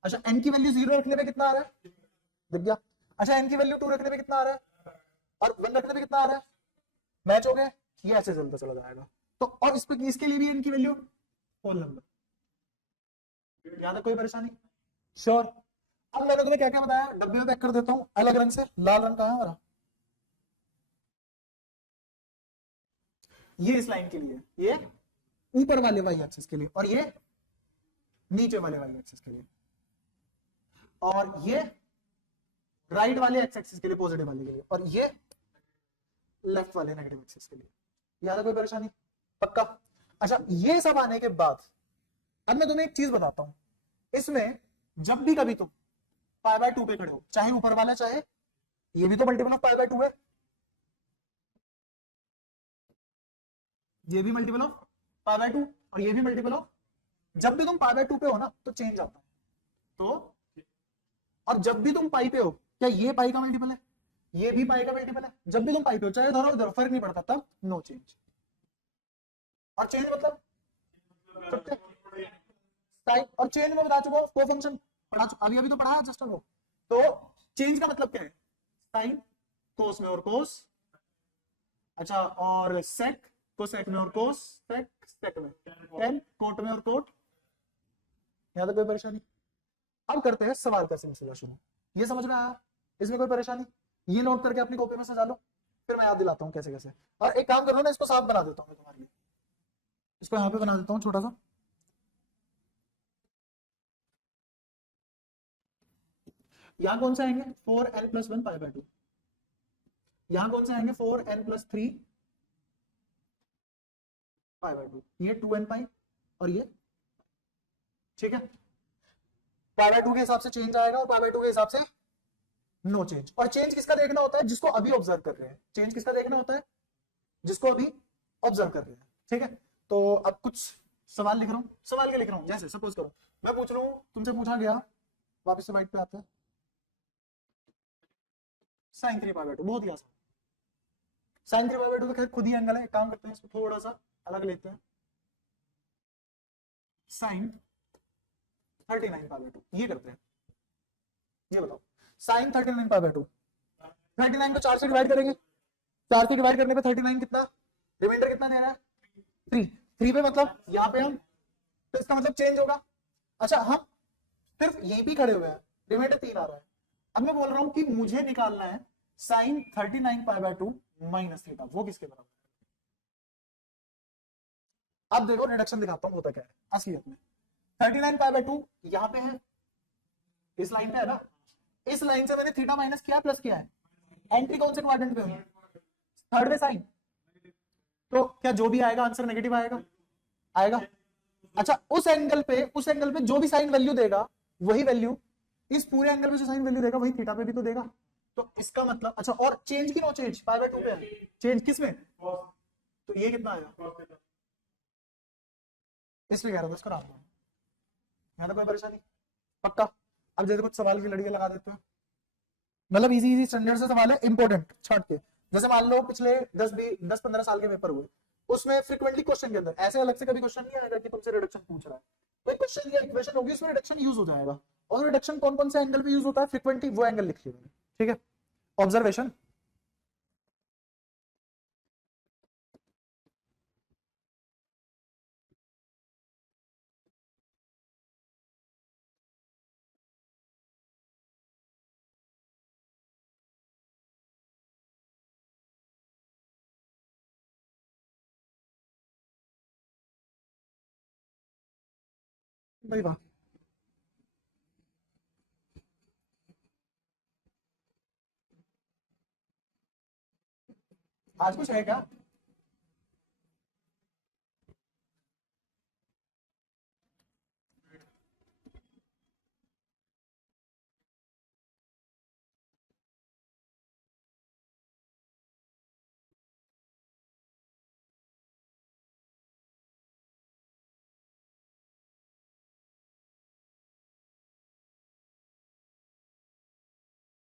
अच्छा n की वैल्यू 0 रखने पे कितना आ रहा है, दिख गया। अच्छा n की वैल्यू 2 रखने पे कितना आ रहा है, और 1 रखने पे कितना आ रहा है, मैच हो गए, ये ऐसे चलता चला जाएगा। तो और इस पे इसके लिए भी n की वैल्यू होल नंबर, याद है कोई परेशानी? श्योर। अब मैंने तुम्हें क्या क्या बताया, डब्बे में पैक कर देता हूं अलग रंग से, लाल रंग का है हमारा, ये इस लाइन के लिए, ये ऊपर वाले वाई एक्सिस के लिए, और ये नीचे वाले वाई एक्सिस के लिए, और ये राइट वाले एक्स एक्सिस के लिए पॉजिटिव वाले के लिए, और ये लेफ्ट वाले नेगेटिव एक्सिस के लिए। याद है कोई परेशानी? पक्का। अच्छा ये सब आने के बाद अब मैं तुम्हें एक चीज बताता हूं, इसमें जब भी कभी तुम π/2 पे खड़े हो, चाहे ऊपर वाला चाहे ये भी तो मल्टीपल ऑफ π/2 है, ये भी मल्टीपल ऑफ π/2 और ये भी मल्टीपल ऑफ, जब भी तुम π/2 पे हो ना तो चेंज आता है, तो और जब भी तुम पाई पे हो, क्या ये पाई का मल्टीपल है, ये भी पाई का मल्टीपल है, जब भी तुम पाई पे हो चाहे इधर उधर फर्क नहीं पड़ता, तब नो चेंज। और चेंज मतलब साइन, और चेंज में बता चुका हूं को फंक्शन पढ़ा, अभी तो पढ़ा है जस्ट वो। तो चेंज का मतलब क्या है, साइन कोस में और कोस, अच्छा और सेक को सेक में और कोस, सेक सेक में, टेन कोट में और कोट। याद है कोई परेशानी? अब करते हैं सवाल का सिलसिला शुरू। ये समझ में आया? इसमें कोई परेशानी? ये नोट करके अपनी कॉपी में सजा लो, फिर मैं याद दिलाता हूँ कैसे कैसे। और एक काम कर लो ना, इसको साफ बना देता हूँ मैं तुम्हारे लिए, इसको यहाँ पे बना देता हूँ छोटा सा। यहाँ कौन से आएंगे 4n + 1 π/2, यहाँ कौन से आएंगे 4n + 3 π/2, ये 2n π और ये, ठीक है। π/2 के हिसाब से चेंज आएगा और π/2 के हिसाब से नो चेंज। और चेंज किसका देखना होता है, जिसको अभी ऑब्जर्व कर रहे हैं, चेंज किसका देखना होता है, जिसको अभी ऑब्जर्व कर रहे हैं, ठीक है। तो अब कुछ सवाल लिख रहा हूँ, सवाल क्या लिख रहा हूँ, जैसे सपोज करो मैं पूछ रहा हूँ, तुमसे पूछा गया, वापस से बाइट पे आते हैं, sin 3 π/2, बहुत ही आसान। sin 3 π/2 तो खुद ही एंगल है, एक काम करते हैं इसको थोड़ा सा अलग लेते हैं, sin 39 π/2, ये करते हैं। ये बताओ sin 39 π/2, 39 को 4 से डिवाइड करेंगे, 4 से डिवाइड करने पे 39 कितना, रिमाइंडर कितना दे रहा है 3 पे, मतलब यहाँ पे हम, तो इसका मतलब चेंज होगा। अच्छा हम सिर्फ यहीं भी खड़े हुए हैं, रिमाइंडर 3 आ रहा है। अब मैं बोल रहा हूं कि मुझे निकालना है sin 39 π/2 - थीटा, वो किसके बराबर है? अब देखो रिडक्शन दिखाता हूं होता क्या है असलियत में। 39 π/2 यहाँ पे है, इस लाइन पे है ना, इस लाइन से मैंने थीटा माइनस किया प्लस किया है, एंट्री कौन से क्वाड्रेंट पे है, थर्ड में साइन, तो क्या जो भी आएगा आंसर नेगेटिव आएगा, आएगा। अच्छा उस एंगल पे जो भी साइन वैल्यू देगा वही वैल्यू इस पूरे एंगल पे जो साइन वैल्यू देगा वही थीटा पे भी तो देगा, तो इसका मतलब, अच्छा और चेंज की नो चेंज π/2 पे है, चेंज किस में, तो ये कितना आया, इसलिए कह रहा था इसको नाम दो, है ना कोई परेशानी, पक्का। अब जैसे कुछ सवाल की लड़ियां लगा देते हो, मतलब इजी इजी स्टैंडर्ड से सवाल है, इंपॉर्टेंट छाट के। जैसे मान लो पिछले 10-15 साल के पेपर हुए, उसमें फ्रीक्वेंटली क्वेश्चन के अंदर ऐसे अलग से कभी क्वेश्चन नहीं आएगा कि तुमसे रिडक्शन पूछ रहा है, कोई क्वेश्चन या इक्वेशन होगी उसमें रिडक्शन यूज हो जाएगा, और रिडक्शन कौन कौन से एंगल पे यूज होता है फ्रीक्वेंटली, वो एंगल लिख लिया, ठीक है। ऑब्जर्वेशन, भाई वाह, आज कुछ है क्या,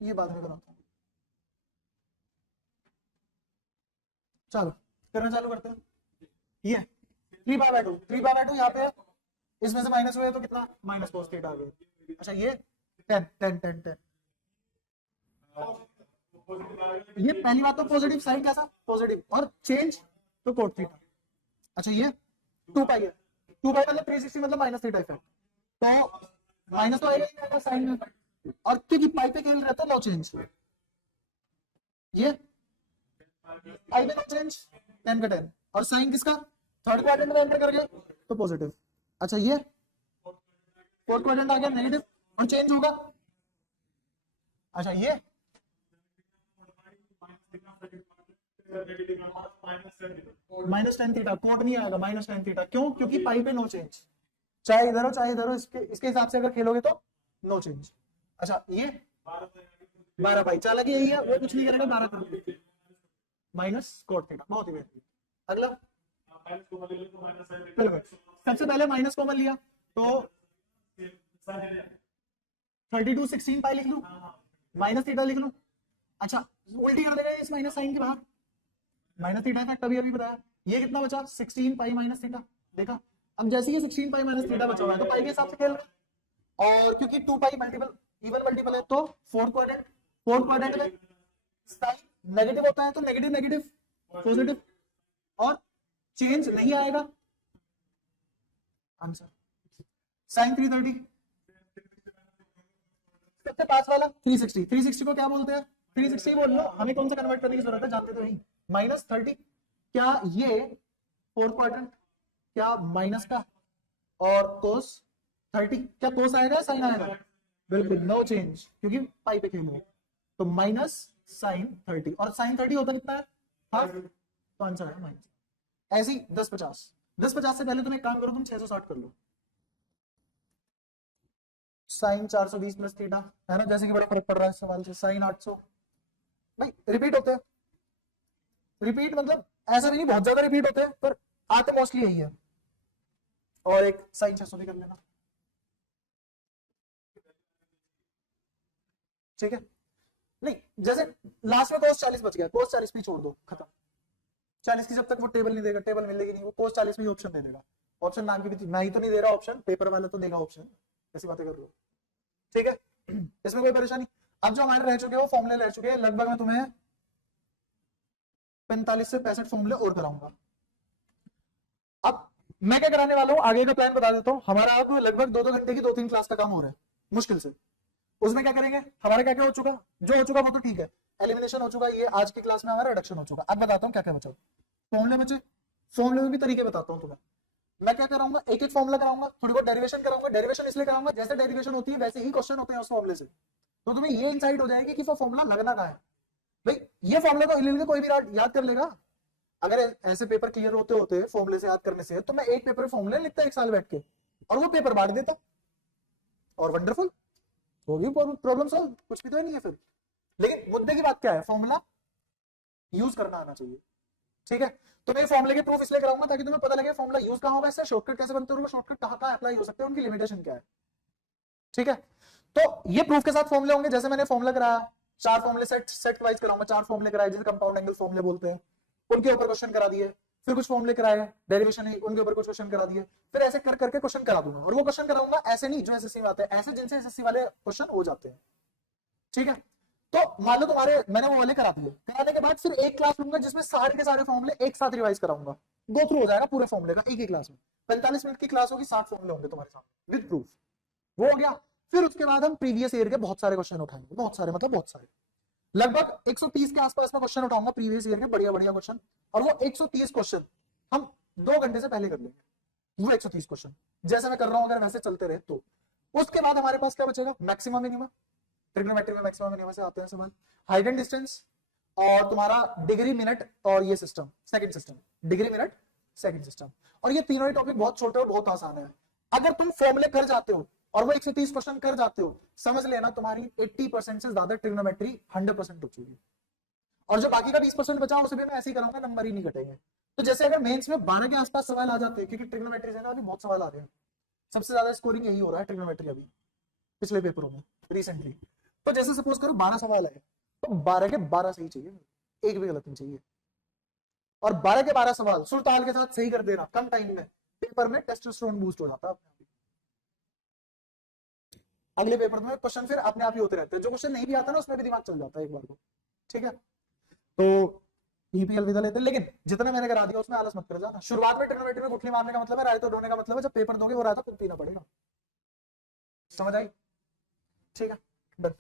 ये बाद में कराता हूँ, चलो करना चालू करते हैं। ये 3 3 बाय 2 यहाँ पे है, इसमें से माइनस हुए तो कितना, माइनस कोस थीटा आ गया। अच्छा ये 10 10 10 10, ये पहली बात तो पॉजिटिव साइन कैसा, पॉजिटिव, और चेंज तो कोट थीटा। अच्छा ये 2 पाई है, 2 पाई मतलब 360 मतलब माइनस थीटा इफेक्ट, तो माइनस तो आएगा ही आएगा साइन में, और क्योंकि पाई पे खेल रहता है नो चेंज, ये पाई पे नो चेंज 10 का 10, और साइन किसका थर्ड क्वाड्रेंट में एंटर कर गया तो पॉजिटिव। अच्छा ये फोर्थ क्वाड्रेंट आ गया नेगेटिव, और चेंज होगा। अच्छा ये -10 थीटा, कोट नहीं आएगा -10 थीटा, क्यों, क्योंकि पाई पे नो चेंज, चाहे इधर हो चाहे इधर हो, इसके हिसाब से अगर खेलोगे तो नो चेंज। अच्छा ये 12 पाई, चालक यही है, वो कुछ नहीं करेगा, 12 कर माइनस कोट थीटा, बहुत ही बेहतरीन। अगला चलो सबसे पहले माइनस कॉमन लिया तो 32 16 पाई लिख लूं, माइनस थीटा लिख लूं। अच्छा उल्टी कर देगा इस माइनस साइन के बाहर, माइनस थीटा इफेक्ट अभी अभी बताया, ये कितना बचा 16 पाई माइनस थीटा, देखा। अब जैसे ये 16 पाई माइनस थीटा बचा हुआ है तो पाई के हिसाब से खेल रहे हैं, और क्योंकि 2 पाई मल्टीपल इवन मल्टीपल है तो फोर्थ क्वाड्रेंट में साइन नेगेटिव होता है तो नेगेटिव नेगेटिव पॉजिटिव, और चेंज नहीं आएगा, आंसर साइन 330। सबसे पास वाला 360, 360 को क्या बोलते हैं, 360 बोल लो, हमें कौन सा कन्वर्ट करने की जरूरत है, जानते तो नहीं, -30, क्या ये फोर्थ क्वाड्रेंट, क्या माइनस का, और कोस 30, क्या कोस आएगा साइन आएगा, बिल्कुल नो चेंज क्योंकि पाई पे खेल रहे, तो माइनस साइन 30, और साइन 30 होता कितना है हाफ, तो आंसर है माइनस। ऐसे ही 10-50, 10-50 से पहले तुम एक काम करो, तुम 660 कर लो, साइन 420 प्लस थीटा, है ना, जैसे कि बड़ा फर्क पड़ रहा है सवाल से, साइन 800, भाई रिपीट होते हैं, रिपीट मतलब ऐसा भी नहीं बहुत ज्यादा रिपीट होते हैं, पर आते मोस्टली यही है। और एक साइन 600 भी कर लेना, ठीक है। नहीं जैसे लास्ट में कोस 40 बच गया, कोस 40 भी छोड़ दो, खत्म, 40 की जब तक वो टेबल नहीं देगा, टेबल मिलेगी नहीं, वो कोस 40 में ही ऑप्शन दे देगा, ऑप्शन नाम की भी मैं ही तो नहीं दे रहा ऑप्शन, पेपर वाला तो देगा ऑप्शन, ऐसी बातें कर लो, ठीक है। इसमें कोई परेशानी। अब जो हमारे रह चुके हैं वो फॉर्मूले रह चुके हैं, लगभग मैं तुम्हें 45 से 65 फॉर्मूले और कराऊंगा। अब मैं क्या कराने वाला हूँ, आगे का प्लान बता देता हूँ, हमारा अब लगभग 2-2 घंटे की 2-3 क्लास का काम हो रहा है मुश्किल से। उसमें क्या करेंगे, हमारा क्या क्या हो चुका, जो हो चुका वो तो ठीक है, एलिमिनेशन हो चुका, ये आज की क्लास में हमारा रिडक्शन हो चुका। अब बताता हूँ क्या क्या बचा, फॉर्मूले बचे, फॉर्मूले में भी तरीके बताता हूँ तुम्हें। मैं क्या कराऊंगा, एक एक फॉर्मूला कराऊंगा, थोड़ी बहुत डेरिवेशन कराऊंगा, डेरिवेशन इसलिए कराऊंगा जैसे डेरिवेशन होती है वैसे ही क्वेश्चन होते हैं उस फॉर्मूले से, तो तुम्हें ये इंसाइट हो जाएगी कि वो फॉर्मूला लगना कहाँ है। भाई ये फॉर्मूला तो इलीगल कोई भी याद कर लेगा, अगर ऐसे पेपर क्लियर होते होते फॉर्मूले से याद करने से, तो मैं एक पेपर फॉर्मूले लिखता 1 साल बैठ के, और वो पेपर बांट देता, और वंडरफुल होगी, प्रॉब्लम सॉल्व, कुछ भी तो नहीं है फिर। लेकिन मुद्दे की बात क्या है, फॉर्मूला यूज करना आना चाहिए, ठीक है, तो मैं फॉर्मुले के प्रूफ इसलिए कराऊंगा ताकि तुम्हें पता लगे फॉर्मुला यूज कहां होगा, इससे शॉर्टकट कैसे बनते हैं, शॉर्टकट कहां कहां अप्लाई हो सकते हैं, उनकी लिमिटेशन क्या है। ठीक है, तो ये प्रूफ के साथ फॉर्मुले होंगे, जैसे मैंने फॉर्मुला कराया, 4 फॉर्मुले सेट वाइज कराऊंगा, 4 फॉर्मुले कराए जिसे कंपाउंड एंगल फॉर्मुले बोलते हैं, उनके ऊपर क्वेश्चन करा दिए, फिर कुछ फॉर्मुले कराए डेरिवेशन है उनके ऊपर कुछ क्वेश्चन करा दिए, फिर ऐसे कर करके क्वेश्चन करा दूंगा। और वो क्वेश्चन कराऊंगा ऐसे नहीं जो एसएससी में आते हैं, ऐसे जिनसे एसएससी वाले क्वेश्चन हो जाते हैं। ठीक है, तो मान लो तुम्हारे मैंने वो वाले करा दिए, कराने के बाद फिर एक क्लास लूंगा जिसमें सारे के सारे फॉर्मुले एक साथ रिवाइज कराऊंगा, गो थ्रू हो जाएगा पूरे फॉर्मुले का एक ही क्लास में। 45 मिनट की क्लास होगी, 60 फॉर्मुले होंगे तुम्हारे सामने विद प्रूफ, वो हो गया। फिर उसके बाद हम प्रीवियस ईयर के बहुत सारे क्वेश्चन उठाएंगे, बहुत सारे मतलब बहुत सारे, लगभग 130 के आसपास में क्वेश्चन उठाऊंगा प्रीवियस ईयर के, बढ़िया बढ़िया क्वेश्चन। और वो 130 क्वेश्चन हम 2 घंटे से पहले कर लेंगे, वो 130 क्वेश्चन जैसे मैं कर रहा हूं अगर वैसे चलते रहे तो। उसके बाद हमारे पास क्या बचेगा, मैक्सिमम मिनिमम, ट्रिग्नोमेट्री में मैक्सिमम मिनिमम से आते हैं सवाल, हाइट एंड डिस्टेंस, और तुम्हारा डिग्री मिनट, और ये system second system, degree minute second system. और ये तीनों ही टॉपिक बहुत छोटे और बहुत आसान है। अगर तुम फॉर्मूले कर जाते हो और वो 130 क्वेश्चन कर जाते हो, समझ लेना तुम्हारी 80% से ज्यादा ट्रिग्नोमेट्री 100% हो चुकी है। और जो बाकी का 20% बचा उसे भी मैं ऐसे ही कराऊंगा, नंबर ही नहीं कटेंगे। तो जैसे अगर मेंस में 12 के आसपास सवाल आ जाते हैं, क्योंकि ट्रिग्नोमेट्री से ना अभी बहुत सवाल आ रहे हैं, सबसे ज्यादा स्कोरिंग यही हो रहा है ट्रिग्नोमेट्री अभी पिछले पेपरों में रिसेंटली। तो जैसे सपोज करो 12 सवाल है, तो 12 के 12 सही चाहिए, एक भी गलत नहीं चाहिए। और 12 के 12 सवाल सुरताल के साथ सही कर देना कम टाइम में, पेपर में टेस्टोस्टेरोन बूस्ट हो जाता है। अगले पेपर में क्वेश्चन फिर अपने आप ही होते रहते हैं, जो क्वेश्चन नहीं भी आता ना उसमें भी दिमाग चल जाता है एक बार को। ठीक है, तो ईपीएल विदा लेते हैं, लेकिन जितना मैंने करा दिया उसमें आलस मत कर जाना। शुरुआत में ट्रिग्नोमेट्री में गुठली मारने का मतलब है, रायता ढोने का मतलब है, जब पेपर दोगे वो रायता तुम पीना पड़ेगा। समझ आई? ठीक है, बस।